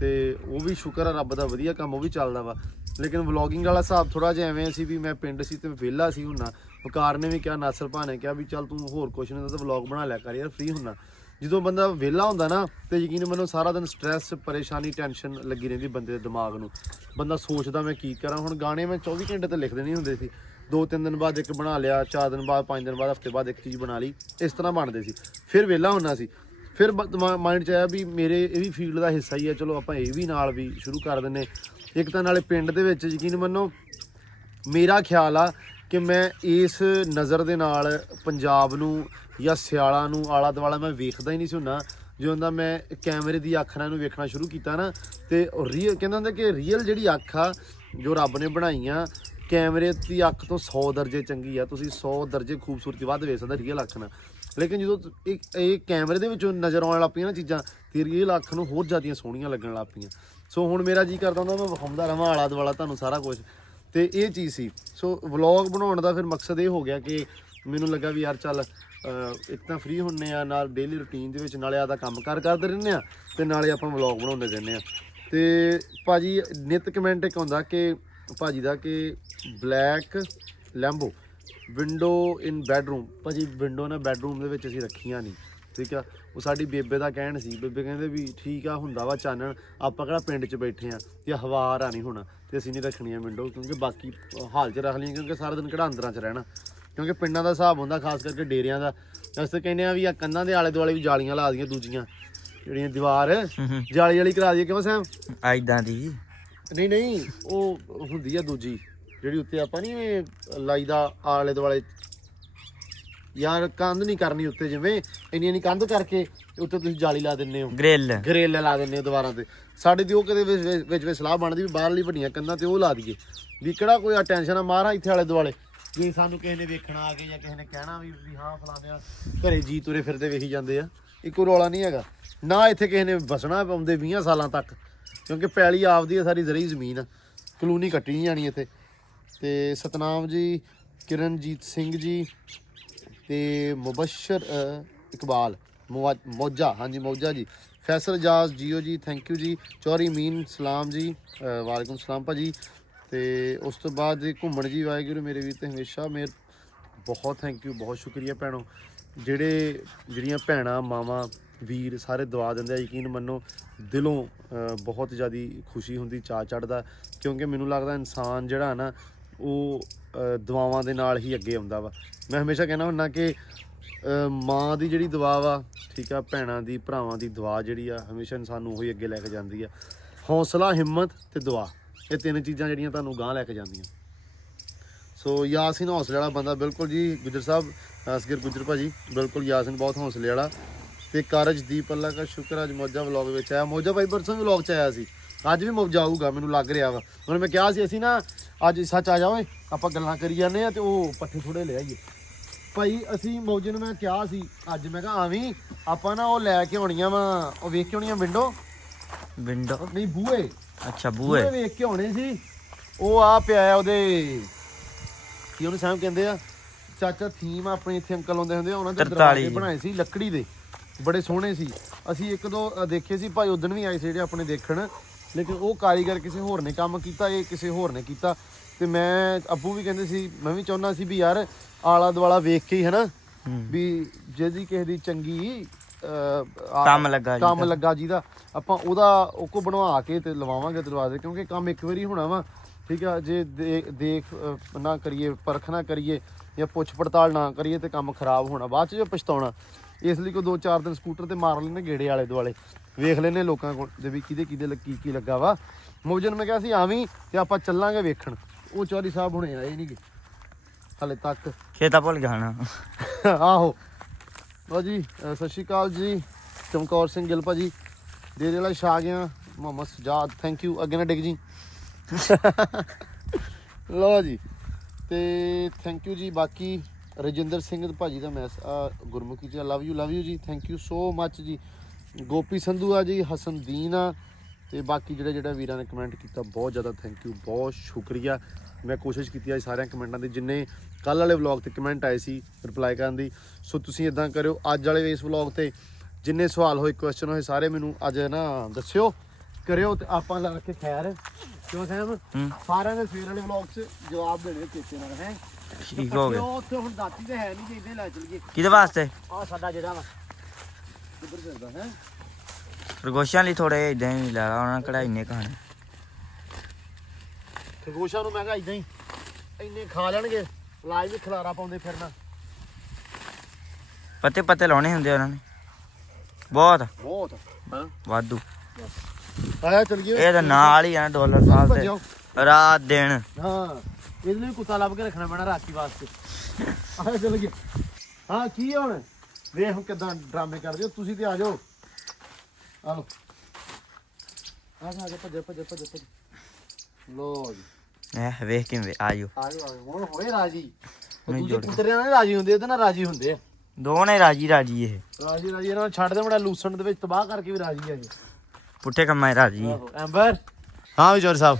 ਤੇ ਉਹ ਵੀ ਸ਼ੁਕਰ ਆ ਰੱਬ ਦਾ, ਵਧੀਆ ਕੰਮ ਉਹ ਵੀ ਚੱਲਦਾ ਵਾ। ਲੇਕਿਨ ਵਲੌਗਿੰਗ ਵਾਲਾ ਹਿਸਾਬ ਥੋੜ੍ਹਾ ਜਿਹਾ ਐਵੇਂ ਸੀ ਵੀ ਮੈਂ ਪਿੰਡ ਸੀ ਤੇ ਵਿਹਲਾ ਸੀ ਹੁੰਨਾ। ਵਕਾਰ ਨੇ ਵੀ ਕਿਹਾ, ਨਾਸਰ ਭਾ ਨੇ ਕਿਹਾ ਵੀ ਚੱਲ ਤੂੰ ਹੋਰ ਕੁਛ ਨਹੀਂ ਤਾਂ ਵਲੌਗ ਬਣਾ ਲਿਆ ਕਰ ਯਾਰ, ਫ੍ਰੀ ਹੁੰਨਾ। ਜਦੋਂ ਬੰਦਾ ਵਿਹਲਾ ਹੁੰਦਾ ਨਾ ਤੇ ਯਕੀਨ ਮੰਨੋ ਸਾਰਾ ਦਿਨ ਸਟ੍ਰੈਸ, ਪਰੇਸ਼ਾਨੀ, ਟੈਨਸ਼ਨ ਲੱਗੀ ਰਹਿੰਦੀ ਬੰਦੇ ਦੇ ਦਿਮਾਗ ਨੂੰ। ਬੰਦਾ ਸੋਚਦਾ ਮੈਂ ਕੀ ਕਰਾਂ। ਹੁਣ ਗਾਣੇ ਮੈਂ 24 ਘੰਟੇ ਤੇ ਲਿਖਦੇ ਨਹੀਂ ਹੁੰਦੇ ਸੀ। 2-3 ਦਿਨ ਬਾਅਦ ਇੱਕ ਬਣਾ ਲਿਆ, 4 ਦਿਨ ਬਾਅਦ, 5 ਦਿਨ ਬਾਅਦ, ਹਫ਼ਤੇ ਬਾਅਦ ਇੱਕ ਚੀਜ਼ ਬਣਾ ਲਈ, ਇਸ ਤਰ੍ਹਾਂ ਬਣਦੇ ਸੀ। ਫਿਰ ਵਿਹਲਾ ਹੁੰਦਾ ਸੀ। ਫਿਰ ਮਾਈਂਡ 'ਚ ਆਇਆ ਵੀ ਮੇਰੇ ਇਹ ਵੀ ਫੀਲਡ ਦਾ ਹਿੱਸਾ ਹੀ ਹੈ, ਚਲੋ ਆਪਾਂ ਇਹ ਵੀ ਨਾਲ ਵੀ ਸ਼ੁਰੂ ਕਰ ਦਿੰਦੇ। ਇੱਕ ਤਾਂ ਨਾਲੇ ਪਿੰਡ ਦੇ ਵਿੱਚ ਯਕੀਨ ਮੰਨੋ ਮੇਰਾ ਖਿਆਲ ਆ ਕਿ ਮੈਂ ਇਸ ਨਜ਼ਰ ਦੇ ਨਾਲ ਪੰਜਾਬ ਨੂੰ ਜਾਂ ਸਿਆਲਾਂ ਨੂੰ ਆਲਾ ਦੁਆਲਾ ਮੈਂ ਵੇਖਦਾ ਹੀ ਨਹੀਂ ਸੀ ਹੁੰਦਾ। ਜਦੋਂ ਦਾ ਮੈਂ ਕੈਮਰੇ ਦੀ ਅੱਖ ਨਾਲ ਇਹਨੂੰ ਵੇਖਣਾ ਸ਼ੁਰੂ ਕੀਤਾ ਨਾ, ਤੇ ਰੀਅਲ ਕਹਿੰਦਾ ਹੁੰਦਾ ਕਿ ਰੀਅਲ ਜਿਹੜੀ ਅੱਖ ਆ ਜੋ ਰੱਬ ਨੇ ਬਣਾਈ ਆ, ਕੈਮਰੇ ਦੀ ਅੱਖ ਤੋਂ 100 ਦਰਜੇ ਚੰਗੀ ਆ। ਤੁਸੀਂ 100 ਦਰਜੇ ਖੂਬਸੂਰਤੀ ਵੱਧ ਵੇਖ ਸਕਦਾ ਰੀਅਲ ਅੱਖ ਨਾਲ। ਲੇਕਿਨ ਜਦੋਂ ਇਹ ਕੈਮਰੇ ਦੇ ਵਿੱਚੋਂ ਨਜ਼ਰ ਆਉਣ ਲੱਗ ਪਈਆਂ ਨਾ ਚੀਜ਼ਾਂ, ਤੇ ਰੀਅਲ ਅੱਖ ਨੂੰ ਹੋਰ ਜ਼ਿਆਦੀਆਂ ਸੋਹਣੀਆਂ ਲੱਗਣ ਲੱਗ ਪਈਆਂ। ਸੋ ਹੁਣ ਮੇਰਾ ਜੀ ਕਰਦਾ ਹੁੰਦਾ ਮੈਂ ਵਿਖਾਉਂਦਾ ਰਹਾਂ ਆਲਾ ਦੁਆਲਾ ਤੁਹਾਨੂੰ ਸਾਰਾ ਕੁਝ। ਤੇ ਇਹ ਚੀਜ਼ ਸੀ। ਸੋ ਵਲੌਗ ਬਣਾਉਣ ਦਾ ਫਿਰ ਮਕਸਦ ਇਹ ਹੋ ਗਿਆ ਕਿ ਮੈਨੂੰ ਲੱਗਾ ਵੀ ਯਾਰ ਚੱਲ ਇੱਕ ਤਾਂ ਫ੍ਰੀ ਹੁੰਨੇ ਆ, ਨਾਲ ਡੇਲੀ ਰੂਟੀਨ ਦੇ ਵਿੱਚ ਨਾਲੇ ਆਪਦਾ ਕੰਮ ਕਰਦੇ ਰਹਿੰਦੇ ਆ ਤੇ ਨਾਲੇ ਆਪਾਂ ਵਲੌਗ ਬਣਾਉਂਦੇ ਰਹਿੰਦੇ ਆ। ਤੇ ਭਾਜੀ ਨਿਤ ਕਮੈਂਟ ਇੱਕ ਹੁੰਦਾ ਕਿ ਭਾਜੀ ਦਾ ਕਿ ਬਲੈਕ ਲੈਂਬੋ ਵਿੰਡੋ ਇਨ ਬੈਡਰੂਮ। ਭਾਜੀ ਵਿੰਡੋ ਨਾ ਬੈਡਰੂਮ ਦੇ ਵਿੱਚ ਅਸੀਂ ਰੱਖੀਆਂ ਨਹੀਂ, ਠੀਕ ਆ। ਉਹ ਸਾਡੀ ਬੇਬੇ ਦਾ ਕਹਿਣ ਸੀ। ਬੇਬੇ ਕਹਿੰਦੇ ਵੀ ਠੀਕ ਆ ਹੁੰਦਾ ਵਾ ਚਾਨਣ, ਆਪਾਂ ਕਿਹੜਾ ਪਿੰਡ 'ਚ ਬੈਠੇ ਆ ਤੇ ਹਵਾ ਨਹੀਂ ਹੋਣਾ, ਤੇ ਅਸੀਂ ਨਹੀਂ ਰੱਖਣੀਆਂ ਵਿੰਡੋ, ਕਿਉਂਕਿ ਬਾਕੀ ਹਾਲ 'ਚ ਰੱਖ ਲਈਆਂ ਕਿਉਂਕਿ ਸਾਰਾ ਦਿਨ ਕਿਹੜਾ ਅੰਦਰਾਂ 'ਚ ਰਹਿਣਾ। ਕਿਉਂਕਿ ਪਿੰਡਾਂ ਦਾ ਹਿਸਾਬ ਹੁੰਦਾ ਖਾਸ ਕਰਕੇ ਡੇਰਿਆਂ ਦਾ। ਅਸੀਂ ਕਹਿੰਦੇ ਆ ਵੀ ਆ ਕੰਧਾਂ ਦੇ ਆਲੇ ਦੁਆਲੇ ਵੀ ਜਾਲੀਆਂ ਲਾ ਦੀਆਂ, ਦੂਜੀਆਂ ਜਿਹੜੀਆਂ ਦੀਵਾਰ ਜਾਲੀ ਵਾਲੀ ਕਰਾ ਦਈਏ। ਕਿਉਂ ਸੈਮ? ਐਦਾਂ ਦੀ ਨਹੀਂ ਉਹ ਹੁੰਦੀ ਆ ਦੂਜੀ ਜਿਹੜੀ ਉੱਤੇ ਆਪਾਂ ਨਹੀਂ ਲਾਈ ਦਾ ਆਲੇ ਦੁਆਲੇ। ਯਾਰ ਕੰਧ ਨਹੀਂ ਕਰਨੀ ਉੱਤੇ, ਜਿਵੇਂ ਇੰਨੀ ਕੰਧ ਕਰਕੇ ਉੱਤੇ ਤੁਸੀਂ ਜਾਲੀ ਲਾ ਦਿੰਦੇ ਹੋ, ਗ੍ਰਿਲ ਲਾ ਦਿੰਦੇ ਹੋ ਦੀਵਾਰਾਂ ਤੇ। ਸਾਡੇ ਦੀ ਉਹ ਕਦੇ ਵਿੱਚ ਸਲਾਹ ਬਣਦੀ ਵੀ ਬਾਹਰਲੀ ਵੱਡੀਆਂ ਕੰਧਾਂ ਤੇ ਉਹ ਲਾ ਦਈਏ, ਵੀ ਕਿਹੜਾ ਕੋਈ ਟੈਨਸ਼ਨ ਆ ਮਾਰਾ ਇੱਥੇ ਆਲੇ ਦੁਆਲੇ। ਜੇ ਸਾਨੂੰ ਕਿਸੇ ਨੇ ਵੇਖਣਾ ਆ ਕੇ ਜਾਂ ਕਿਸੇ ਨੇ ਕਹਿਣਾ ਵੀ ਹਾਂ ਫਲਾਣਿਆਂ ਘਰੇ ਜੀ ਤੁਰੇ ਫਿਰਦੇ ਵੇਖੀ ਜਾਂਦੇ ਆ, ਇੱਕੋ ਰੌਲਾ ਨਹੀਂ ਹੈਗਾ ਨਾ। ਇੱਥੇ ਕਿਸੇ ਨੇ ਵਸਣਾ ਪਾਉਂਦੇ 20 ਸਾਲਾਂ ਤੱਕ, ਕਿਉਂਕਿ ਪੈਲੀ ਆਪਦੀ ਆ ਸਾਰੀ ਜ਼ਰੀ ਜ਼ਮੀਨ ਆ। ਕਲੋਨੀ ਕੱਟੀ ਨਹੀਂ ਜਾਣੀ ਇੱਥੇ। ਤੇ ਸਤਨਾਮ ਜੀ, ਕਿਰਨਜੀਤ ਸਿੰਘ ਜੀ ਤੇ ਮੁਬਸ਼ਰ ਇਕਬਾਲ ਮੌਜਾ, ਹਾਂਜੀ ਮੌਜਾ ਜੀ, ਫੈਸਲ ਜਾਜ਼ ਜੀਓ ਜੀ, ਥੈਂਕ ਯੂ ਜੀ। ਚੌਰੀ ਮੀਨ ਸਲਾਮ ਜੀ, ਵਾਲੇਕੁਮ ਸਲਾਮ ਭਾਜੀ। ਤੇ ਉਸ ਤੋਂ ਬਾਅਦ ਘੁੰਮਣ ਜੀ, ਵਾਹਿਗੁਰੂ ਮੇਰੇ ਵੀਰ ਤੇ ਹਮੇਸ਼ਾ ਮੇਰ। ਬਹੁਤ ਥੈਂਕ ਯੂ, ਬਹੁਤ ਸ਼ੁਕਰੀਆ ਭੈਣੋ, ਜਿਹੜੀਆਂ ਭੈਣਾਂ ਮਾਵਾਂ ਵੀਰ ਸਾਰੇ ਦੁਆ ਦਿੰਦੇ ਆ। ਯਕੀਨ ਮੰਨੋ ਦਿਲੋਂ ਬਹੁਤ ਜ਼ਿਆਦਾ ਖੁਸ਼ੀ ਹੁੰਦੀ, ਚਾਅ ਚੜ੍ਹਦਾ, ਕਿਉਂਕਿ ਮੈਨੂੰ ਲੱਗਦਾ ਇਨਸਾਨ ਜਿਹੜਾ ਨਾ ਉਹ ਦੁਆਵਾਂ ਦੇ ਨਾਲ ਹੀ ਅੱਗੇ ਆਉਂਦਾ ਵਾ। ਮੈਂ ਹਮੇਸ਼ਾ ਕਹਿੰਦਾ ਹੁੰਦਾ ਕਿ ਮਾਂ ਦੀ ਜਿਹੜੀ ਦੁਆ ਵਾ, ਠੀਕ ਆ, ਭੈਣਾਂ ਦੀ ਭਰਾਵਾਂ ਦੀ ਦੁਆ ਜਿਹੜੀ ਆ ਹਮੇਸ਼ਾ ਇਨਸਾਨ ਨੂੰ ਉਹੀ ਅੱਗੇ ਲੈ ਕੇ ਜਾਂਦੀ ਆ। ਹੌਸਲਾ, ਹਿੰਮਤ ਤੇ ਦੁਆ, ਇਹ ਤਿੰਨ ਚੀਜ਼ਾਂ ਜਿਹੜੀਆਂ ਤੁਹਾਨੂੰ ਗਾਂਹ ਲੈ ਕੇ ਜਾਂਦੀਆਂ। ਸੋ ਯਾਸੀਨ ਹੌਸਲੇ ਵਾਲਾ ਬੰਦਾ, ਬਿਲਕੁਲ ਜੀ ਗੁੱਜਰ ਸਾਹਿਬ, ਅਸਗਰ ਗੁੱਜਰ ਭਾਜੀ, ਬਿਲਕੁਲ ਯਾਸੀਨ ਬਹੁਤ ਹੌਸਲੇ ਵਾਲਾ। ਤੇ ਕਾਰਜਦੀਪ ਅੱਲਾ ਦਾ ਸ਼ੁਕਰ, ਅੱਜ ਮੌਜਾ ਵਲੌਗ ਵਿੱਚ ਆਇਆ। ਮੌਜਾ ਭਾਈ ਪਰਸੋਂ ਵੀ ਵਲੌਗ 'ਚ ਆਇਆ ਸੀ, ਅੱਜ ਵੀ ਮੌਜਾ ਆਊਗਾ ਮੈਨੂੰ ਲੱਗ ਰਿਹਾ ਵਾ। ਹੁਣ ਮੈਂ ਕਿਹਾ ਸੀ ਅਸੀਂ ਨਾ ਅੱਜ ਸੱਚ ਆ ਜਾਓ, ਆਪਾਂ ਗੱਲਾਂ ਕਰੀ ਜਾਂਦੇ ਆ ਤੇ ਉਹ ਪੱਠੇ ਥੋੜੇ ਲੈ ਆਈਏ ਭਾਈ। ਅਸੀਂ ਮੌਜੇ ਨੂੰ ਮੈਂ ਕਿਹਾ ਸੀ ਅੱਜ, ਮੈਂ ਕਿਹਾ ਆਵੀਂ ਆਪਾਂ ਨਾ ਉਹ ਲੈ ਕੇ ਆਉਣੀਆਂ ਵਾ, ਉਹ ਵੇਖ ਕੇ ਆਉਣੀਆਂ ਵਿੰਡੋ ਨਹੀਂ ਬੂਹੇ, ਅੱਛਾ ਬੂਹੇ ਵੇਖ ਕੇ ਆਉਣੇ ਸੀ। ਉਹ ਆ ਪਿਆ ਉਹਦੇ ਕੀ ਉਹਨੂੰ ਸਾਹਿਬ ਕਹਿੰਦੇ ਆ, ਚਾਚਾ ਥੀਮ ਆਪਣੇ ਇੱਥੇ ਅੰਕਲ ਆਉਂਦੇ ਹੁੰਦੇ, ਉਹਨਾਂ ਦੇ ਦਰਵਾਜ਼ੇ ਬਣਾਏ ਸੀ ਲੱਕੜੀ ਦੇ, ਬੜੇ ਸੋਹਣੇ ਸੀ। ਅਸੀਂ ਇੱਕ ਦੋ ਦੇਖੇ ਸੀ ਭਾਈ, ਉਦਣ ਵੀ ਆਏ ਸੀ ਜਿਹੜੇ ਆਪਣੇ ਦੇਖਣ, ਲੇਕਿਨ ਉਹ ਕਾਰੀਗਰ ਕਿਸੇ ਹੋਰ ਨੇ ਕੰਮ ਕੀਤਾ, ਇਹ ਕਿਸੇ ਹੋਰ ਨੇ ਕੀਤਾ। ਤੇ ਮੈਂ ਅੱਬੂ ਵੀ ਕਹਿੰਦੇ ਸੀ, ਮੈਂ ਵੀ ਚਾਹੁੰਦਾ ਸੀ ਵੀ ਯਾਰ ਆਲਾ ਦੁਆਲਾ ਵੇਖ ਕੇ ਹੀ ਹਨਾ, ਵੀ ਜਿਹਦੀ ਕਿਸੇ ਦੀ ਚੰਗੀ ਕੰਮ ਲੱਗਾ ਜਿਹਦਾ ਆਪਾਂ ਉਹਦਾ ਉਹ ਕੋ ਬਣਵਾ ਕੇ ਤੇ ਲਵਾਵਾਂਗੇ ਦਰਵਾਜ਼ੇ, ਕਿਉਂਕਿ ਕੰਮ ਇੱਕ ਵਾਰੀ ਹੋਣਾ ਵਾ, ਠੀਕ ਆ। ਜੇ ਦੇਖ ਨਾ ਕਰੀਏ, ਪਰਖ ਨਾ ਕਰੀਏ ਜਾਂ ਪੁੱਛ ਪੜਤਾਲ ਨਾ ਕਰੀਏ ਤੇ ਕੰਮ ਖਰਾਬ ਹੋਣਾ, ਬਾਅਦ 'ਚ ਜੋ ਪਛਤਾਉਣਾ। ਇਸ ਲਈ ਕੋਈ 2-4 ਦਿਨ ਸਕੂਟਰ ਤੇ ਮਾਰ ਲੈਣੇ ਗੇੜੇ ਆਲੇ ਦੁਆਲੇ, ਵੇਖ ਲੈਨੇ ਲੋਕਾਂ ਕੋਲ ਦੇ ਵੀ ਕਿਹਦੇ ਕੀ ਲੱਗਾ ਵਾ। ਮੌਜਨ ਮੈਂ ਕਿਹਾ ਸੀ ਆਵੀਂ ਤੇ ਆਪਾਂ ਚੱਲਾਂਗੇ ਵੇਖਣ। ਉਹ ਚੌਧਰੀ ਸਾਹਿਬ ਹੁਣੇ ਆਏ ਨਹੀਂ ਗੇ ਹਾਲੇ ਤੱਕ, ਖੇਤਾ ਭੁੱਲ ਜਾਣਾ। ਆਹੋ ਲਓ ਜੀ, ਸਤਿ ਸ਼੍ਰੀ ਅਕਾਲ ਜੀ, ਚਮਕੌਰ ਸਿੰਘ ਗਿੱਲ ਭਾਜੀ, ਡੇਰੇ ਵਾਲਾ ਛਾ ਗਿਆ, ਮੁਹੰਮਦ ਸਜਾਦ, ਥੈਂਕ ਯੂ। ਅੱਗੇ ਨਾ ਡਿੱਗ ਜੀ। ਲਓ ਜੀ, ਤੇ ਥੈਂਕ ਯੂ ਜੀ। ਬਾਕੀ ਰਜਿੰਦਰ ਸਿੰਘ ਭਾਜੀ ਦਾ ਗੁਰਮੁਖੀ ਜੀ, ਲਵ ਯੂ ਜੀ, ਥੈਂਕ ਯੂ ਸੋ ਮੱਚ ਜੀ। ਗੋਪੀ ਸੰਧੂ ਆ ਜੀ, ਹਸਨਦੀਨ ਆ, ਤੇ ਬਾਕੀ ਜਿਹੜੇ ਵੀਰਾਂ ਨੇ ਕਮੈਂਟ ਕੀਤਾ ਬਹੁਤ ਜ਼ਿਆਦਾ ਥੈਂਕ ਯੂ, ਬਹੁਤ ਸ਼ੁਕਰੀਆ। ਮੈਂ ਕੋਸ਼ਿਸ਼ ਕੀਤੀ ਅੱਜ ਸਾਰਿਆਂ ਕਮੈਂਟਾਂ ਦੀ, ਜਿੰਨੇ ਕੱਲ੍ਹ ਵਾਲੇ ਵਲੌਗ 'ਤੇ ਕਮੈਂਟ ਆਏ ਸੀ ਰਿਪਲਾਈ ਕਰਨ ਦੀ। ਸੋ ਤੁਸੀਂ ਇੱਦਾਂ ਕਰਿਓ, ਅੱਜ ਵਾਲੇ ਇਸ ਵਲੌਗ 'ਤੇ ਜਿੰਨੇ ਸਵਾਲ ਹੋਏ, ਕੁਐਸਚਨ ਹੋਏ, ਸਾਰੇ ਮੈਨੂੰ ਅੱਜ ਨਾ ਦੱਸਿਓ, ਕਰਿਓ, ਤੇ ਆਪਾਂ ਲਾ ਕੇ ਖੈਰ, ਕਿਉਂ ਸਾਹਿਬ ਸਾਰਿਆਂ ਦੇ ਸਵੇਰ ਵਾਲੇ ਵਲੌਗ 'ਚ ਜਵਾਬ ਦੇਣੇ ਚੇਤੇ ਨਾਲ ਹੈ। ਠੀਕ ਹੋ ਗਿਆ। ਉੱਥੇ ਹੁਣ ਦਾਤੀ ਤੇ ਹੈ ਨਹੀਂ, ਜੇ ਇੱਥੇ ਲੈ ਚਲੀਏ। ਕਿਹਦੇ ਵਾਸਤੇ? ਆਹ ਸਾਡਾ ਜਿਹੜਾ ਵਾ ਕਿੱਧਰ ਫਿਰਦਾ ਹੈ, ਖਰਗੋਸ਼ਾਂ ਲਈ ਥੋੜੇ ਇਦਾਂ ਹੀ ਲੈ ਲਾ, ਉਹਨਾਂ ਕਢਾਈ ਨੇ ਖਾਣੇ। ਖਰਗੋਸ਼ਾਂ ਨੂੰ ਮੈਂ ਕਿਹਾ ਇਦਾਂ ਹੀ ਇੰਨੇ ਖਾ ਲੈਣਗੇ, ਲਾਜ ਵੀ ਖਲਾਰਾ ਪਾਉਂਦੇ ਫਿਰਨਾ। ਪੱਤੇ ਲਾਉਣੇ ਹੁੰਦੇ ਉਹਨਾਂ ਨੇ, ਬਹੁਤ ਹਾਂ ਵਾਧੂ। ਆਇਆ ਚਲੀਏ, ਇਹ ਤਾਂ ਨਾਲ ਹੀ ਆ ਡਾਲਰ ਸਾਹਿਬ ਤੇ ਰਾਤ ਦਿਨ। ਹਾਂ ਇਹਦੇ ਲਈ ਕੁੱਤਾ ਲੱਭ ਕੇ ਰੱਖਣਾ ਪੈਣਾ ਰਾਤੀ ਵਾਸਤੇ। ਆਇਆ ਚਲ ਗਿਆ। ਹਾਂ ਕੀ ਹੁਣ ਵੇਖ ਕਿਦਾਂ ਡਰਾਮੇ ਕਰਦੇ ਹੋ ਤੁਸੀਂ, ਤੇ ਆ ਜਾਓ, ਆ ਲੋ ਆ ਜਾ ਭੱਜ। ਲੋ ਜੀ, ਵੇਖ ਕਿਵੇਂ ਆਜੋ ਹੁਣ ਹੋਏ ਰਾਜੀ। ਦੂਜੇ ਕੁੱਤਰਿਆਂ ਨਾਲ ਰਾਜੀ ਹੁੰਦੇ, ਇਹਦੇ ਨਾਲ ਰਾਜੀ ਹੁੰਦੇ ਆ ਦੋਨੇ ਰਾਜੀ ਇਹ ਰਾਜੀ ਇਹਨਾਂ ਨੂੰ ਛੱਡ ਦੇ ਮੁੰਡਾ ਲੂਸਣ ਦੇ ਵਿੱਚ ਤਬਾਹ ਕਰਕੇ ਵੀ ਰਾਜੀ ਆ ਜੀ, ਪੁੱਠੇ ਕੰਮਾਂ ਰਾਜੀ। ਐਂਬਰ ਹਾਂ ਵਿਚਾਰ ਸਾਹਿਬ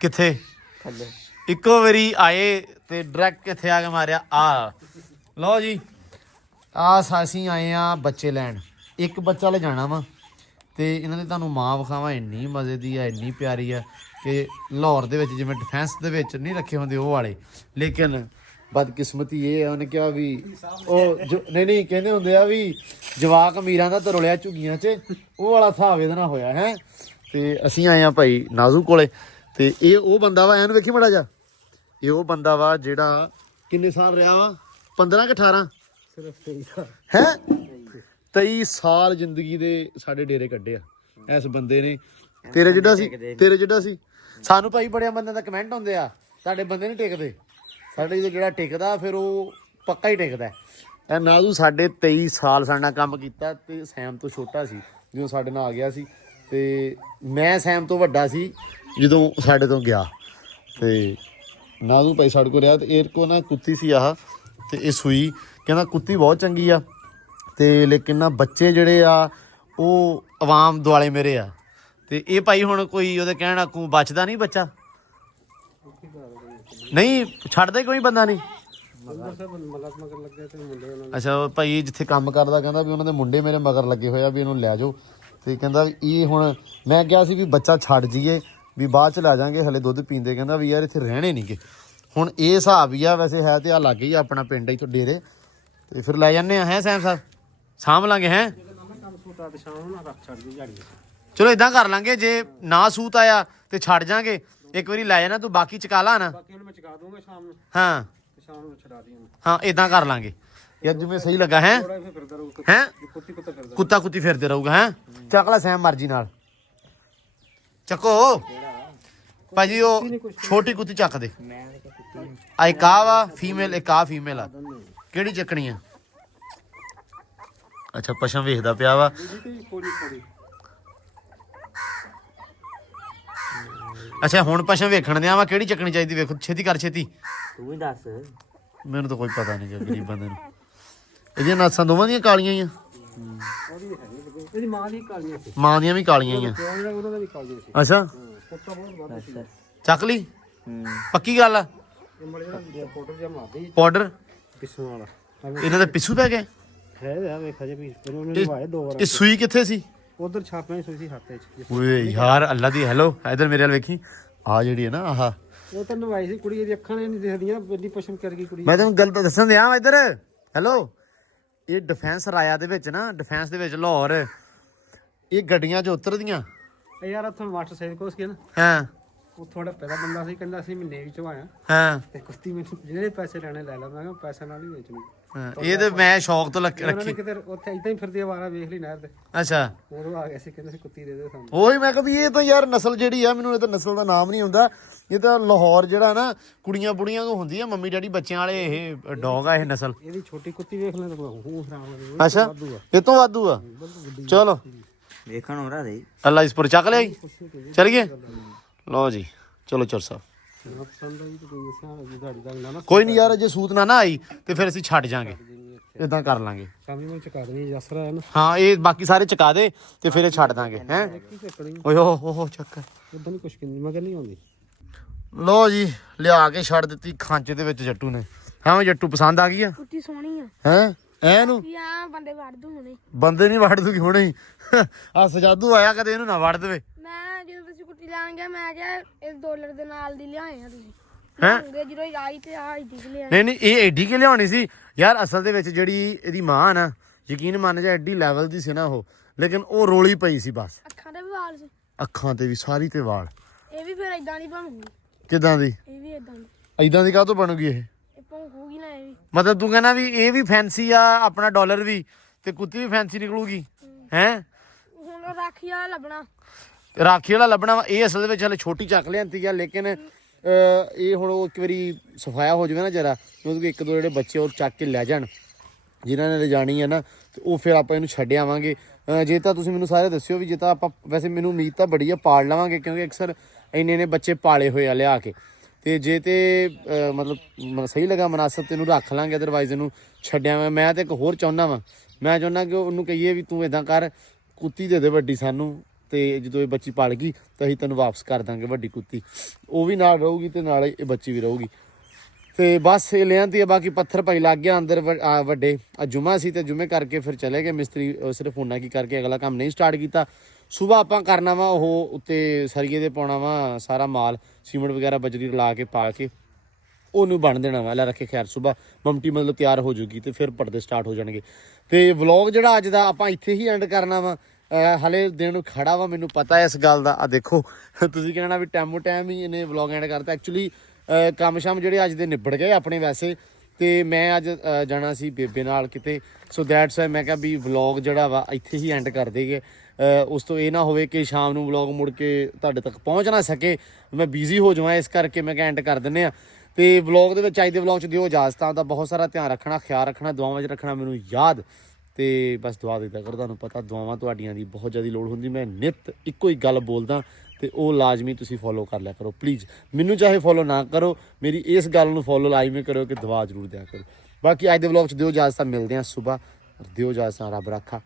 ਕਿੱਥੇ ਥੱਲੇ ਇੱਕੋ ਵਾਰੀ ਆਏ ਤੇ ਡਾਇਰੈਕਟ ਕਿੱਥੇ ਆ ਕੇ ਮਾਰਿਆ। ਆ ਲਓ ਜੀ, ਅਸੀਂ ਆਏ ਆ ਬੱਚੇ ਲੈਣ, ਇੱਕ ਬੱਚਾ ਲੈ ਜਾਣਾ ਵਾ, ਤੇ ਇਹਨਾਂ ਦੇ ਤੁਹਾਨੂੰ ਮਾਂ ਵਿਖਾਵਾਂ, ਇੰਨੀ ਮਜ਼ੇ ਦੀ ਆ, ਇੰਨੀ ਪਿਆਰੀ ਆ ਕਿ ਲਾਹੌਰ ਦੇ ਵਿੱਚ ਜਿਵੇਂ ਡਿਫੈਂਸ ਦੇ ਵਿੱਚ ਨਹੀਂ ਰੱਖੇ ਹੁੰਦੇ ਉਹ ਵਾਲੇ, ਲੇਕਿਨ ਬਦਕਿਸਮਤੀ ਇਹ ਆ, ਉਹਨੇ ਕਿਹਾ ਵੀ ਉਹ ਨਹੀਂ ਕਹਿੰਦੇ ਹੁੰਦੇ ਆ ਵੀ ਜਵਾਕ ਅਮੀਰਾਂ ਦਾ ਤਰੁਲਿਆ ਝੁੱਗੀਆਂ 'ਚ, ਉਹ ਵਾਲਾ ਹਿਸਾਬ ਇਹਦੇ ਨਾਲ ਹੋਇਆ ਹੈ। ਤੇ ਅਸੀਂ ਆਏ ਆ ਭਾਈ ਨਾਜ਼ੂ ਕੋਲੇ, ਤੇ ਇਹ ਉਹ ਬੰਦਾ ਵਾ, ਇਹਨੂੰ ਵੇਖੀ ਮਾੜਾ ਜਾ, ਇਹ ਉਹ ਬੰਦਾ ਵਾ ਜਿਹੜਾ ਕਿੰਨੇ ਸਾਲ ਰਿਹਾ ਵਾ, 15 ਕਿ 18 ਹੈ 23 ਸਾਲ ਜ਼ਿੰਦਗੀ ਦੇ ਸਾਡੇ ਡੇਰੇ ਕੱਢੇ ਆ ਇਸ ਬੰਦੇ ਨੇ। ਤੇਰੇ ਜਿਹੜਾ ਸੀ ਸਾਨੂੰ ਭਾਈ ਬੜਿਆਂ ਬੰਦਿਆਂ ਦਾ ਕਮੈਂਟ ਹੁੰਦੇ ਆ, ਸਾਡੇ ਬੰਦੇ ਨਹੀਂ ਟਿਕਦੇ, ਸਾਡੇ ਜਿਹੜਾ ਟਿਕਦਾ ਫਿਰ ਉਹ ਪੱਕਾ ਹੀ ਟਿਕਦਾ। ਇਹ ਨਾਜ਼ੂ ਸਾਡੇ 23 ਸਾਲ ਸਾਡੇ ਨਾਲ ਕੰਮ ਕੀਤਾ, ਤੇ ਸੈਮ ਤੋਂ ਛੋਟਾ ਸੀ ਜਦੋਂ ਸਾਡੇ ਨਾਲ ਆ ਗਿਆ ਸੀ, ਤੇ ਮੈਂ ਸੈਮ ਤੋਂ ਵੱਡਾ ਸੀ ਜਦੋਂ ਸਾਡੇ ਤੋਂ ਗਿਆ। ਤੇ ਨਾਜ਼ੂ ਭਾਈ ਸਾਡੇ ਕੋਲ ਰਿਹਾ, ਤੇ ਇਹ ਕੋ ਨਾ ਕੁੱਤੀ ਸੀ ਆਹ, ਤੇ ਇਹ ਸੂਈ, ਕਹਿੰਦਾ ਕੁੱਤੀ ਬਹੁਤ ਚੰਗੀ ਆ, ਤੇ ਲੇਕਿਨ ਨਾ ਬੱਚੇ ਜਿਹੜੇ ਆ ਉਹ ਆਵਾਮ ਦੁਆਲੇ ਮੇਰੇ ਆ। ਤੇ ਇਹ ਭਾਈ ਹੁਣ ਕੋਈ ਉਹਦੇ ਕਹਿਣ ਆਕੂ ਬਚਦਾ ਨਹੀਂ ਬੱਚਾ, ਨਹੀਂ ਛੱਡਦਾ ਕੋਈ ਬੰਦਾ ਨਹੀਂ। ਅੱਛਾ ਉਹ ਭਾਈ ਜਿੱਥੇ ਕੰਮ ਕਰਦਾ ਕਹਿੰਦਾ ਵੀ ਉਹਨਾਂ ਦੇ ਮੁੰਡੇ ਮੇਰੇ ਮਗਰ ਲੱਗੇ ਹੋਏ ਆ ਵੀ ਇਹਨੂੰ ਲੈ ਜਾਓ, ਤੇ ਕਹਿੰਦਾ ਵੀ ਇਹ ਹੁਣ ਮੈਂ ਕਿਹਾ ਸੀ ਵੀ ਬੱਚਾ ਛੱਡ ਜੀਏ ਵੀ ਬਾਅਦ ਚ ਲੈ ਜਾਾਂਗੇ, ਹਲੇ ਦੁੱਧ ਪੀਂਦੇ, ਕਹਿੰਦਾ ਵੀ ਯਾਰ ਇੱਥੇ ਰਹਿਣੇ ਨਹੀਂਗੇ। ਹੁਣ ਇਹ ਹਿਸਾਬ ਹੀ ਆ, ਵੈਸੇ ਹੈ ਤੇ ਆ ਲੱਗ ਹੀ ਆ ਆਪਣਾ ਪਿੰਡ ਇੱਥੋਂ ਡੇਰੇ, ਤੇ ਫਿਰ ਲੈ ਜਾਂਦੇ ਆ ਹੈ ਸੈਮ ਸਾਹਿਬ, ਸਾਂਭ ਲਾਂਗੇ ਹੈ। ਚਲੋ ਇਦਾਂ ਕਰ ਲਾਂਗੇ, ਜੇ ਨਾ ਸੂਤ ਆਇਆ ਤੇ ਛੱਡ ਜਾਾਂਗੇ, ਇੱਕ ਵਾਰੀ ਲੈ ਜਾਣਾ ਤੂੰ, ਬਾਕੀ ਚਕਾ ਲਾ ਨਾ। ਹਾਂ ਹਾਂ ਇਦਾਂ ਕਰ ਲਾਂਗੇ ਯਾਰ, ਜਿਵੇਂ ਸਹੀ ਲੱਗਾ ਹੈ। ਹੈ ਕੁੱਤਾ ਕੁੱਤੀ ਫਿਰਦੇ ਰਹੂਗਾ ਹੈ। ਚੱਕ ਲੈ ਸੈਮ ਮਰਜੀ ਨਾਲ ਚੱਕੋ ਭਾਜੀ, ਉਹ ਛੋਟੀ ਕੁੱਤੀ ਚੱਕ ਦੇ। ਆ ਇੱਕ ਆ ਵਾ ਫੀਮੇਲ, ਇੱਕ ਆ ਫੀਮੇਲ ਆ, ਕਿਹੜੀ ਚੱਕਣੀ ਆ? ਅੱਛਾ ਪਸ਼ਮ ਵੇਖਦਾ ਪਿਆ ਵਾ। ਅੱਛਾ ਹੁਣ ਪਸ਼ਮ ਵੇਖਣ ਦਿਆਂ ਵਾ, ਕਿਹੜੀ ਚੱਕਣੀ ਚਾਹੀਦੀ? ਵੇਖੋ ਛੇਤੀ ਕਰ, ਛੇਤੀ ਤੂੰ ਹੀ ਦੱਸ। ਮੈਨੂੰ ਤਾਂ ਕੋਈ ਪਤਾ ਨਹੀਂ ਗਰੀਬ ਬੰਦੇ ਨੂੰ। ਇਹਦੀਆਂ ਨਾਸਾਂ ਦੋਵਾਂ ਦੀਆਂ ਕਾਲੀਆਂ ਹੀ ਆ? ਮਾਂ ਦੀਆਂ ਵੀ ਕਾਲੀਆਂ ਹੀ ਆ? ਅੱਛਾ ਚੱਕ ਲਈ, ਪੱਕੀ ਗੱਲ ਆ। ਪਾਊਡਰ ਇਹਨਾਂ ਦੇ ਪਿੱਛੂ ਪੈ ਗਏ। ਇਹ ਸੂਈ ਕਿੱਥੇ ਸੀ? ਉਧਰ ਛਾਪਿਆਂ ਸੂਈ ਸੀ ਹੱਥ 'ਚ। ਓਏ ਯਾਰ ਅੱਲਾ ਦੀ ਹੈਲੋ, ਇਧਰ ਮੇਰੇ ਵੱਲ ਵੇਖੀ, ਆ ਜਿਹੜੀ ਹੈ ਨਾ ਆਹ, ਉਹ ਤਾਂ ਨਵਾਈ ਸੀ ਕੁੜੀ ਦੀ, ਅੱਖਾਂ ਨਹੀਂ ਦਿਖਦੀਆਂ, ਬੇਲੀ ਪਸ਼ਮ ਕਰ ਗਈ ਕੁੜੀ। ਮੈਂ ਤੈਨੂੰ ਗੱਲ ਦੱਸਣ ਦਿਆਂ ਇਧਰ ਹੈਲੋ। ਇਹ ਡਿਫੈਂਸ ਰਾਇਆ ਦੇ ਵਿੱਚ ਨਾ, ਡਿਫੈਂਸ ਦੇ ਵਿੱਚ ਲਾਹੌਰ, ਇਹ ਗੱਡੀਆਂ 'ਚ ਉਤਰਦੀਆਂ ਯਾਰ। ਉੱਥੋਂ ਮਾਸਟਰ ਸਾਹਿਬ ਕੋਲ ਸੀ ਨਾ, ਹਾਂ ਉਹ ਥੋੜਾ ਪਹਿਲਾ ਬੰਦਾ ਸੀ, ਕਹਿੰਦਾ ਸੀ ਮਹੀਨੇ ਵਿੱਚੋਂ ਆਇਆ ਹਾਂ ਤੇ ਕੁਸ਼ਤੀ ਮੈਨੂੰ ਜਿਹੜੇ ਪੈਸੇ ਲੈਣੇ ਲੈ ਲਾ। ਮੈਂ ਕਿਹਾ ਪੈਸੇ ਨਾਲ ਹੀ ਵੇਚਣੀ। ਹਾਂ, ਇਹ ਤੇ ਮੈਂ ਸ਼ੌਕ ਤੋਂ ਉਹਨਾਂ ਨੇ ਰੱਖੀ। ਕਿਤੇ ਉੱਥੇ ਇਦਾਂ ਹੀ ਫਿਰਦੀ ਆਵਾਰਾ ਵੇਖ ਲਈ ਨਹਿਰ ਤੇ, ਅੱਛਾ ਉਦੋਂ ਆ ਗਿਆ ਸੀ, ਕਹਿੰਦੇ ਸੀ ਕੁੱਤੀ ਦੇ ਦੇ ਸਾਨੂੰ। ਉਹੀ ਮੈਂ ਕਿਹਾ ਵੀ ਇਹ ਤਾਂ ਯਾਰ ਨਸਲ ਜਿਹੜੀ ਆ, ਮੈਨੂੰ ਇਹ ਤਾਂ ਨਸਲ ਦਾ ਨਾਮ ਨਹੀਂ ਹੁੰਦਾ। ਇਹ ਤਾਂ ਲਾਹੌਰ ਜਿਹੜਾ ਨਾ ਕੁੜੀਆਂ ਬੁੜੀਆਂ ਕੋ ਹੁੰਦੀ ਆ, ਮੰਮੀ ਡੈਡੀ ਬੱਚਿਆਂ ਵਾਲੇ, ਇਹ ਡੌਗ ਆ ਇਹ ਨਸਲ। ਇਹਦੀ ਛੋਟੀ ਕੁੱਤੀ ਵੇਖ ਲੈ ਤਾਂ ਹੂੰ ਹਰਾਮ ਹੋ ਗਈ। ਅੱਛਾ ਇਹ ਤੋਂ ਵਾਧੂ ਆ। ਚਲੋ ਵੇਖਣ ਹੋ ਰਹਾ ਦੇ ਅੱਲਾ ਇਸਪੁਰ ਚੱਕ ਲਿਆਈ, ਚੱਲ ਗਏ। ਲਓ ਜੀ ਚਲੋ ਚੋਰ ਸਾਹਿਬ, ਪਸੰਦ ਆਈ ਤਾਂ ਕੋਈ ਸਿਆਣਾ ਜੀ ਤੁਹਾਡੀ ਗੱਲ ਨਾ। ਕੋਈ ਨਹੀਂ ਯਾਰ, ਜੇ ਸੂਤ ਨਾ ਆਈ ਤੇ ਫਿਰ ਅਸੀਂ ਛੱਡ ਜਾਾਂਗੇ, ਇਦਾਂ ਕਰ ਲਾਂਗੇ। ਸ਼ਾਮੀ ਨੂੰ ਚੁਕਾ ਦੇਣੀ ਜਸਰਾ ਹੈ ਨਾ। ਹਾਂ ਇਹ ਬਾਕੀ ਸਾਰੇ ਚੁਕਾ ਦੇ ਤੇ ਫਿਰ ਇਹ ਛੱਡ ਦਾਂਗੇ ਹੈ। ਕੀ ਚੱਕਣੀ ਓਏ ਹੋ ਚੱਕ। ਉਦਾਂ ਨਹੀਂ ਕੁਛ ਕਿੰਨੀ ਮਗਰ ਨਹੀਂ ਆਉਂਦੀ। ਲਓ ਜੀ ਲਿਆ ਕੇ ਛੱਡ ਦਿੱਤੀ ਖਾਂਚੇ ਦੇ ਵਿੱਚ ਜੱਟੂ ਨੇ। ਹਾਂ ਜੱਟੂ ਪਸੰਦ ਆ ਗਈ ਆ? ਕੁੱਤੀ ਸੋਹਣੀ ਆ ਹੈ ਐਨੂੰ ਵੀ ਆ ਬੰਦੇ ਵੜ ਦੂ ਹੁਣੇ। ਬੰਦੇ ਨਹੀਂ ਵੜ ਦੂਗੀ ਹੁਣੇ ਹੀ। ਆ ਸਜਾਦੂ ਆਇਆ, ਕਦੇ ਇਹਨੂੰ ਨਾ ਵੜ ਦੇਵੇ। ਮੈਂ ਜਦੋਂ ਤੁਸੀਂ ਕੁੱਤੀ ਲੈਣ ਗਿਆ, ਮੈਂ ਕਿਹਾ ਇਹ ਡਾਲਰ ਦੇ ਨਾਲ ਦੀ ਲਿਆਏ ਆ ਤੁਸੀਂ। ਹੈਂ? ਜਦੋਂ ਆਈ ਤੇ ਆ ਇੱਡੀ ਲਿਆ। ਨਹੀਂ ਇਹ ਐਡੀ ਕਿ ਲਿਆਉਣੀ ਸੀ ਯਾਰ। ਅਸਲ ਦੇ ਵਿੱਚ ਜਿਹੜੀ ਇਹਦੀ ਮਾਂ ਨਾ, ਯਕੀਨ ਮੰਨ ਜਾ ਐਡੀ ਲੈਵਲ ਦੀ ਸੀ ਨਾ ਉਹ, ਲੇਕਿਨ ਉਹ ਰੋਲੀ ਪਈ ਸੀ ਬਸ। ਅੱਖਾਂ ਤੇ ਵੀ ਵਾਲ ਸੀ, ਅੱਖਾਂ ਤੇ ਵੀ, ਸਾਰੀ ਤੇ ਵਾਲ। ਇਹ ਵੀ ਫਿਰ ਇਦਾਂ ਦੀ ਬਣੂਗੀ। ਕਿਦਾਂ ਦੀ? ਇਹ ਵੀ ਇਦਾਂ ਦੀ। ਇਦਾਂ ਦੀ ਕਾਹਤੋਂ ਬਣੂਗੀ ਇਹ? ਇਹ ਭੌਂਕੂਗੀ ਨਾ ਇਹ ਵੀ। ਮਤਲਬ ਤੂੰ ਕਹਿੰਦਾ ਵੀ ਇਹ ਵੀ ਫੈਂਸੀ ਆ, ਆਪਣਾ ਡਾਲਰ ਵੀ, ਤੇ ਕੁੱਤੀ ਵੀ ਫੈਂਸੀ ਨਿਕਲੂਗੀ ਹੈ। ਹੁਣ ਰਾਖੀ ਵਾਲਾ ਲੱਭਣਾ, ਰਾਖੀ ਵਾਲਾ ਲੱਭਣਾ ਵਾ। ਇਹ ਅਸਲ ਦੇ ਵਿੱਚ ਹਲੇ ਛੋਟੀ ਚੱਕ ਲਿਆਂਤੀ ਆ, ਲੇਕਿਨ ਇਹ ਹੁਣ ਉਹ ਇੱਕ ਵਾਰੀ ਸਫਾਇਆ ਹੋ ਜਾਵੇ ਨਾ ਜਰਾ, ਉਹਦੇ ਇੱਕ ਦੋ ਜਿਹੜੇ ਬੱਚੇ ਉਹ ਚੱਕ ਕੇ ਲੈ ਜਾਣ ਜਿਨ੍ਹਾਂ ਨੇ ਲਿਜਾਣੀ ਆ ਨਾ, ਤੇ ਉਹ ਫਿਰ ਆਪਾਂ ਇਹਨੂੰ ਛੱਡ ਆਵਾਂਗੇ। ਜੇ ਤਾਂ ਤੁਸੀਂ ਮੈਨੂੰ ਸਾਰੇ ਦੱਸਿਓ ਵੀ, ਜੇ ਤਾਂ ਆਪਾਂ, ਵੈਸੇ ਮੈਨੂੰ ਉਮੀਦ ਤਾਂ ਬੜੀ ਆ ਪਾਲ ਲਵਾਂਗੇ, ਕਿਉਂਕਿ ਅਕਸਰ ਇੰਨੇ ਬੱਚੇ ਪਾਲੇ ਹੋਏ ਆ ਲਿਆ ਕੇ, ਤੇ ਜੇ ਤੇ ਮਤਲਬ ਸਹੀ ਲੱਗਾ ਮਨਾਸਬ ਤੇ ਇਹਨੂੰ ਰੱਖ ਲਾਂਗੇ, ਅਦਰਵਾਈਜ਼ ਇਹਨੂੰ ਛੱਡਿਆ। ਮੈਂ ਤੇ ਇੱਕ ਹੋਰ ਚਾਹੁੰਦਾ ਵਾਂ, ਮੈਂ ਚਾਹੁੰਦਾ ਕਿ ਉਹਨੂੰ ਕਹੀਏ ਵੀ ਤੂੰ ਇਦਾਂ ਕਰ, ਕੁੱਤੀ ਦੇ ਦੇ ਵੱਡੀ ਸਾਨੂੰ, ਤੇ ਜਦੋਂ ਇਹ ਬੱਚੀ ਪਲ ਗਈ ਤਾਂ ਅਸੀਂ ਤੈਨੂੰ ਵਾਪਸ ਕਰ ਦਾਂਗੇ ਵੱਡੀ ਕੁੱਤੀ। ਉਹ ਵੀ ਨਾਲ ਰਹੂਗੀ ਤੇ ਨਾਲ ਇਹ ਬੱਚੀ ਵੀ ਰਹੂਗੀ। ਤੇ ਬਸ ਇਹ ਲਿਆਂਦੀ ਆ। ਬਾਕੀ ਪੱਥਰ ਭਾਈ ਲੱਗ ਗਿਆ ਅੰਦਰ ਵੱਡੇ। ਅੱਜ ਜੁਮਾ ਸੀ ਤੇ ਜੁਮੇ ਕਰਕੇ ਫਿਰ ਚਲੇ ਗਏ ਮਿਸਤਰੀ, ਸਿਰਫ ਉਹਨਾਂ ਕੀ ਕਰਕੇ ਅਗਲਾ ਕੰਮ ਨਹੀਂ ਸਟਾਰਟ ਕੀਤਾ। ਸੁਬਾਹ ਆਪਾਂ ਕਰਨਾ ਵਾ ਉਹ ਉੱਤੇ ਸਰੀਏ ਦੇ ਪਾਉਣਾ ਵਾ ਸਾਰਾ ਮਾਲ, ਸੀਮੈਂਟ ਵਗੈਰਾ ਬਜਰੀ ਰਲਾ ਕੇ ਪਾ ਕੇ ਉਹਨੂੰ ਬਣ ਦੇਣਾ ਵਾ। ਲੈ ਰੱਖੇ ਖੈਰ ਸੁਬਾਹ ਮਮਟੀ ਮਤਲਬ ਤਿਆਰ ਹੋ ਜੂਗੀ ਤੇ ਫਿਰ ਪਰਦੇ ਸਟਾਰਟ ਹੋ ਜਾਣਗੇ। ਤੇ ਵਲੌਗ ਜਿਹੜਾ ਅੱਜ ਦਾ ਆਪਾਂ ਇੱਥੇ ਹੀ ਐਂਡ ਕਰਨਾ ਵਾ। ਹਲੇ ਦਿਨ ਖੜਾ ਵਾ, ਮੈਨੂੰ ਪਤਾ ਹੈ ਇਸ ਗੱਲ ਦਾ। ਆ ਦੇਖੋ ਤੁਸੀਂ ਕਹਿਣਾ ਵੀ ਟਾਈਮੋ ਟਾਈਮ ਹੀ ਇਹਨੇ ਵਲੌਗ ਐਂਡ ਕਰਤਾ। ਐਕਚੁਅਲੀ ਕੰਮ ਸ਼ਾਮ ਜਿਹੜੇ ਅੱਜ ਦੇ ਨਿਬੜ ਗਏ ਆਪਣੇ ਵੈਸੇ, ਤੇ ਮੈਂ ਅੱਜ ਜਾਣਾ ਸੀ ਬੇਬੇ ਨਾਲ ਕਿਤੇ, ਸੋ ਦੈਟਸ ਵਾਈ ਮੈਂ ਕਿਹਾ ਵੀ ਵਲੌਗ ਜਿਹੜਾ ਵਾ ਇੱਥੇ ਹੀ ਐਂਡ ਕਰ ਦੇਗੇ। ਉਸ ਤੋਂ ਇਹ ਨਾ ਹੋਵੇ ਕਿ ਸ਼ਾਮ ਨੂੰ ਵਲੌਗ ਮੁੜ ਕੇ ਤੁਹਾਡੇ ਤੱਕ ਪਹੁੰਚ ਨਾ ਸਕੇ, ਮੈਂ ਬਿਜ਼ੀ ਹੋ ਜਾਵਾਂ, ਇਸ ਕਰਕੇ ਮੈਂ ਕਿਹਾ ਐਂਡ ਕਰ ਦਿੰਦੇ ਆ। ਤੇ ਵਲੌਗ ਦੇ ਵਿੱਚ ਅੱਜ ਦੇ ਵਲੌਗ 'ਚ ਦਿਓ ਇਜਾਜ਼ਤਾਂ ਦਾ ਬਹੁਤ ਸਾਰਾ ਧਿਆਨ ਰੱਖਣਾ, ਖਿਆਲ ਰੱਖਣਾ, ਦੁਆਵਾਂ 'ਚ ਰੱਖਣਾ ਮੈਨੂੰ ਯਾਦ। ਤੇ ਬਸ ਦੁਆ ਦਿੱਤਾ ਕਰੋ, ਤੁਹਾਨੂੰ ਪਤਾ ਦੁਆਵਾਂ ਤੁਹਾਡੀਆਂ ਦੀ ਬਹੁਤ ਜ਼ਿਆਦਾ ਲੋੜ ਹੁੰਦੀ। ਮੈਂ ਨਿੱਤ ਇੱਕੋ ਹੀ ਗੱਲ ਬੋਲਦਾ ਤੇ ਉਹ ਲਾਜ਼ਮੀ ਤੁਸੀਂ ਫੋਲੋ ਕਰ ਲਿਆ ਕਰੋ ਪਲੀਜ਼। ਮੈਨੂੰ ਚਾਹੇ ਫੋਲੋ ਨਾ ਕਰੋ, ਮੇਰੀ ਇਸ ਗੱਲ ਨੂੰ ਫੋਲੋ ਲਾਜ਼ਮੀ ਕਰੋ ਕਿ ਦੁਆ ਜ਼ਰੂਰ ਦਿਆ ਕਰੋ। ਬਾਕੀ ਅੱਜ ਦੇ ਵਲੌਗ 'ਚ ਦਿਓ ਇਜਾਜ਼ਤਾਂ, ਮਿਲਦੇ ਹਾਂ ਸੁਬਾਹ। ਦਿਓ ਇਜਾਜ਼ਤਾਂ, ਰੱਬ ਰਾਖਾ।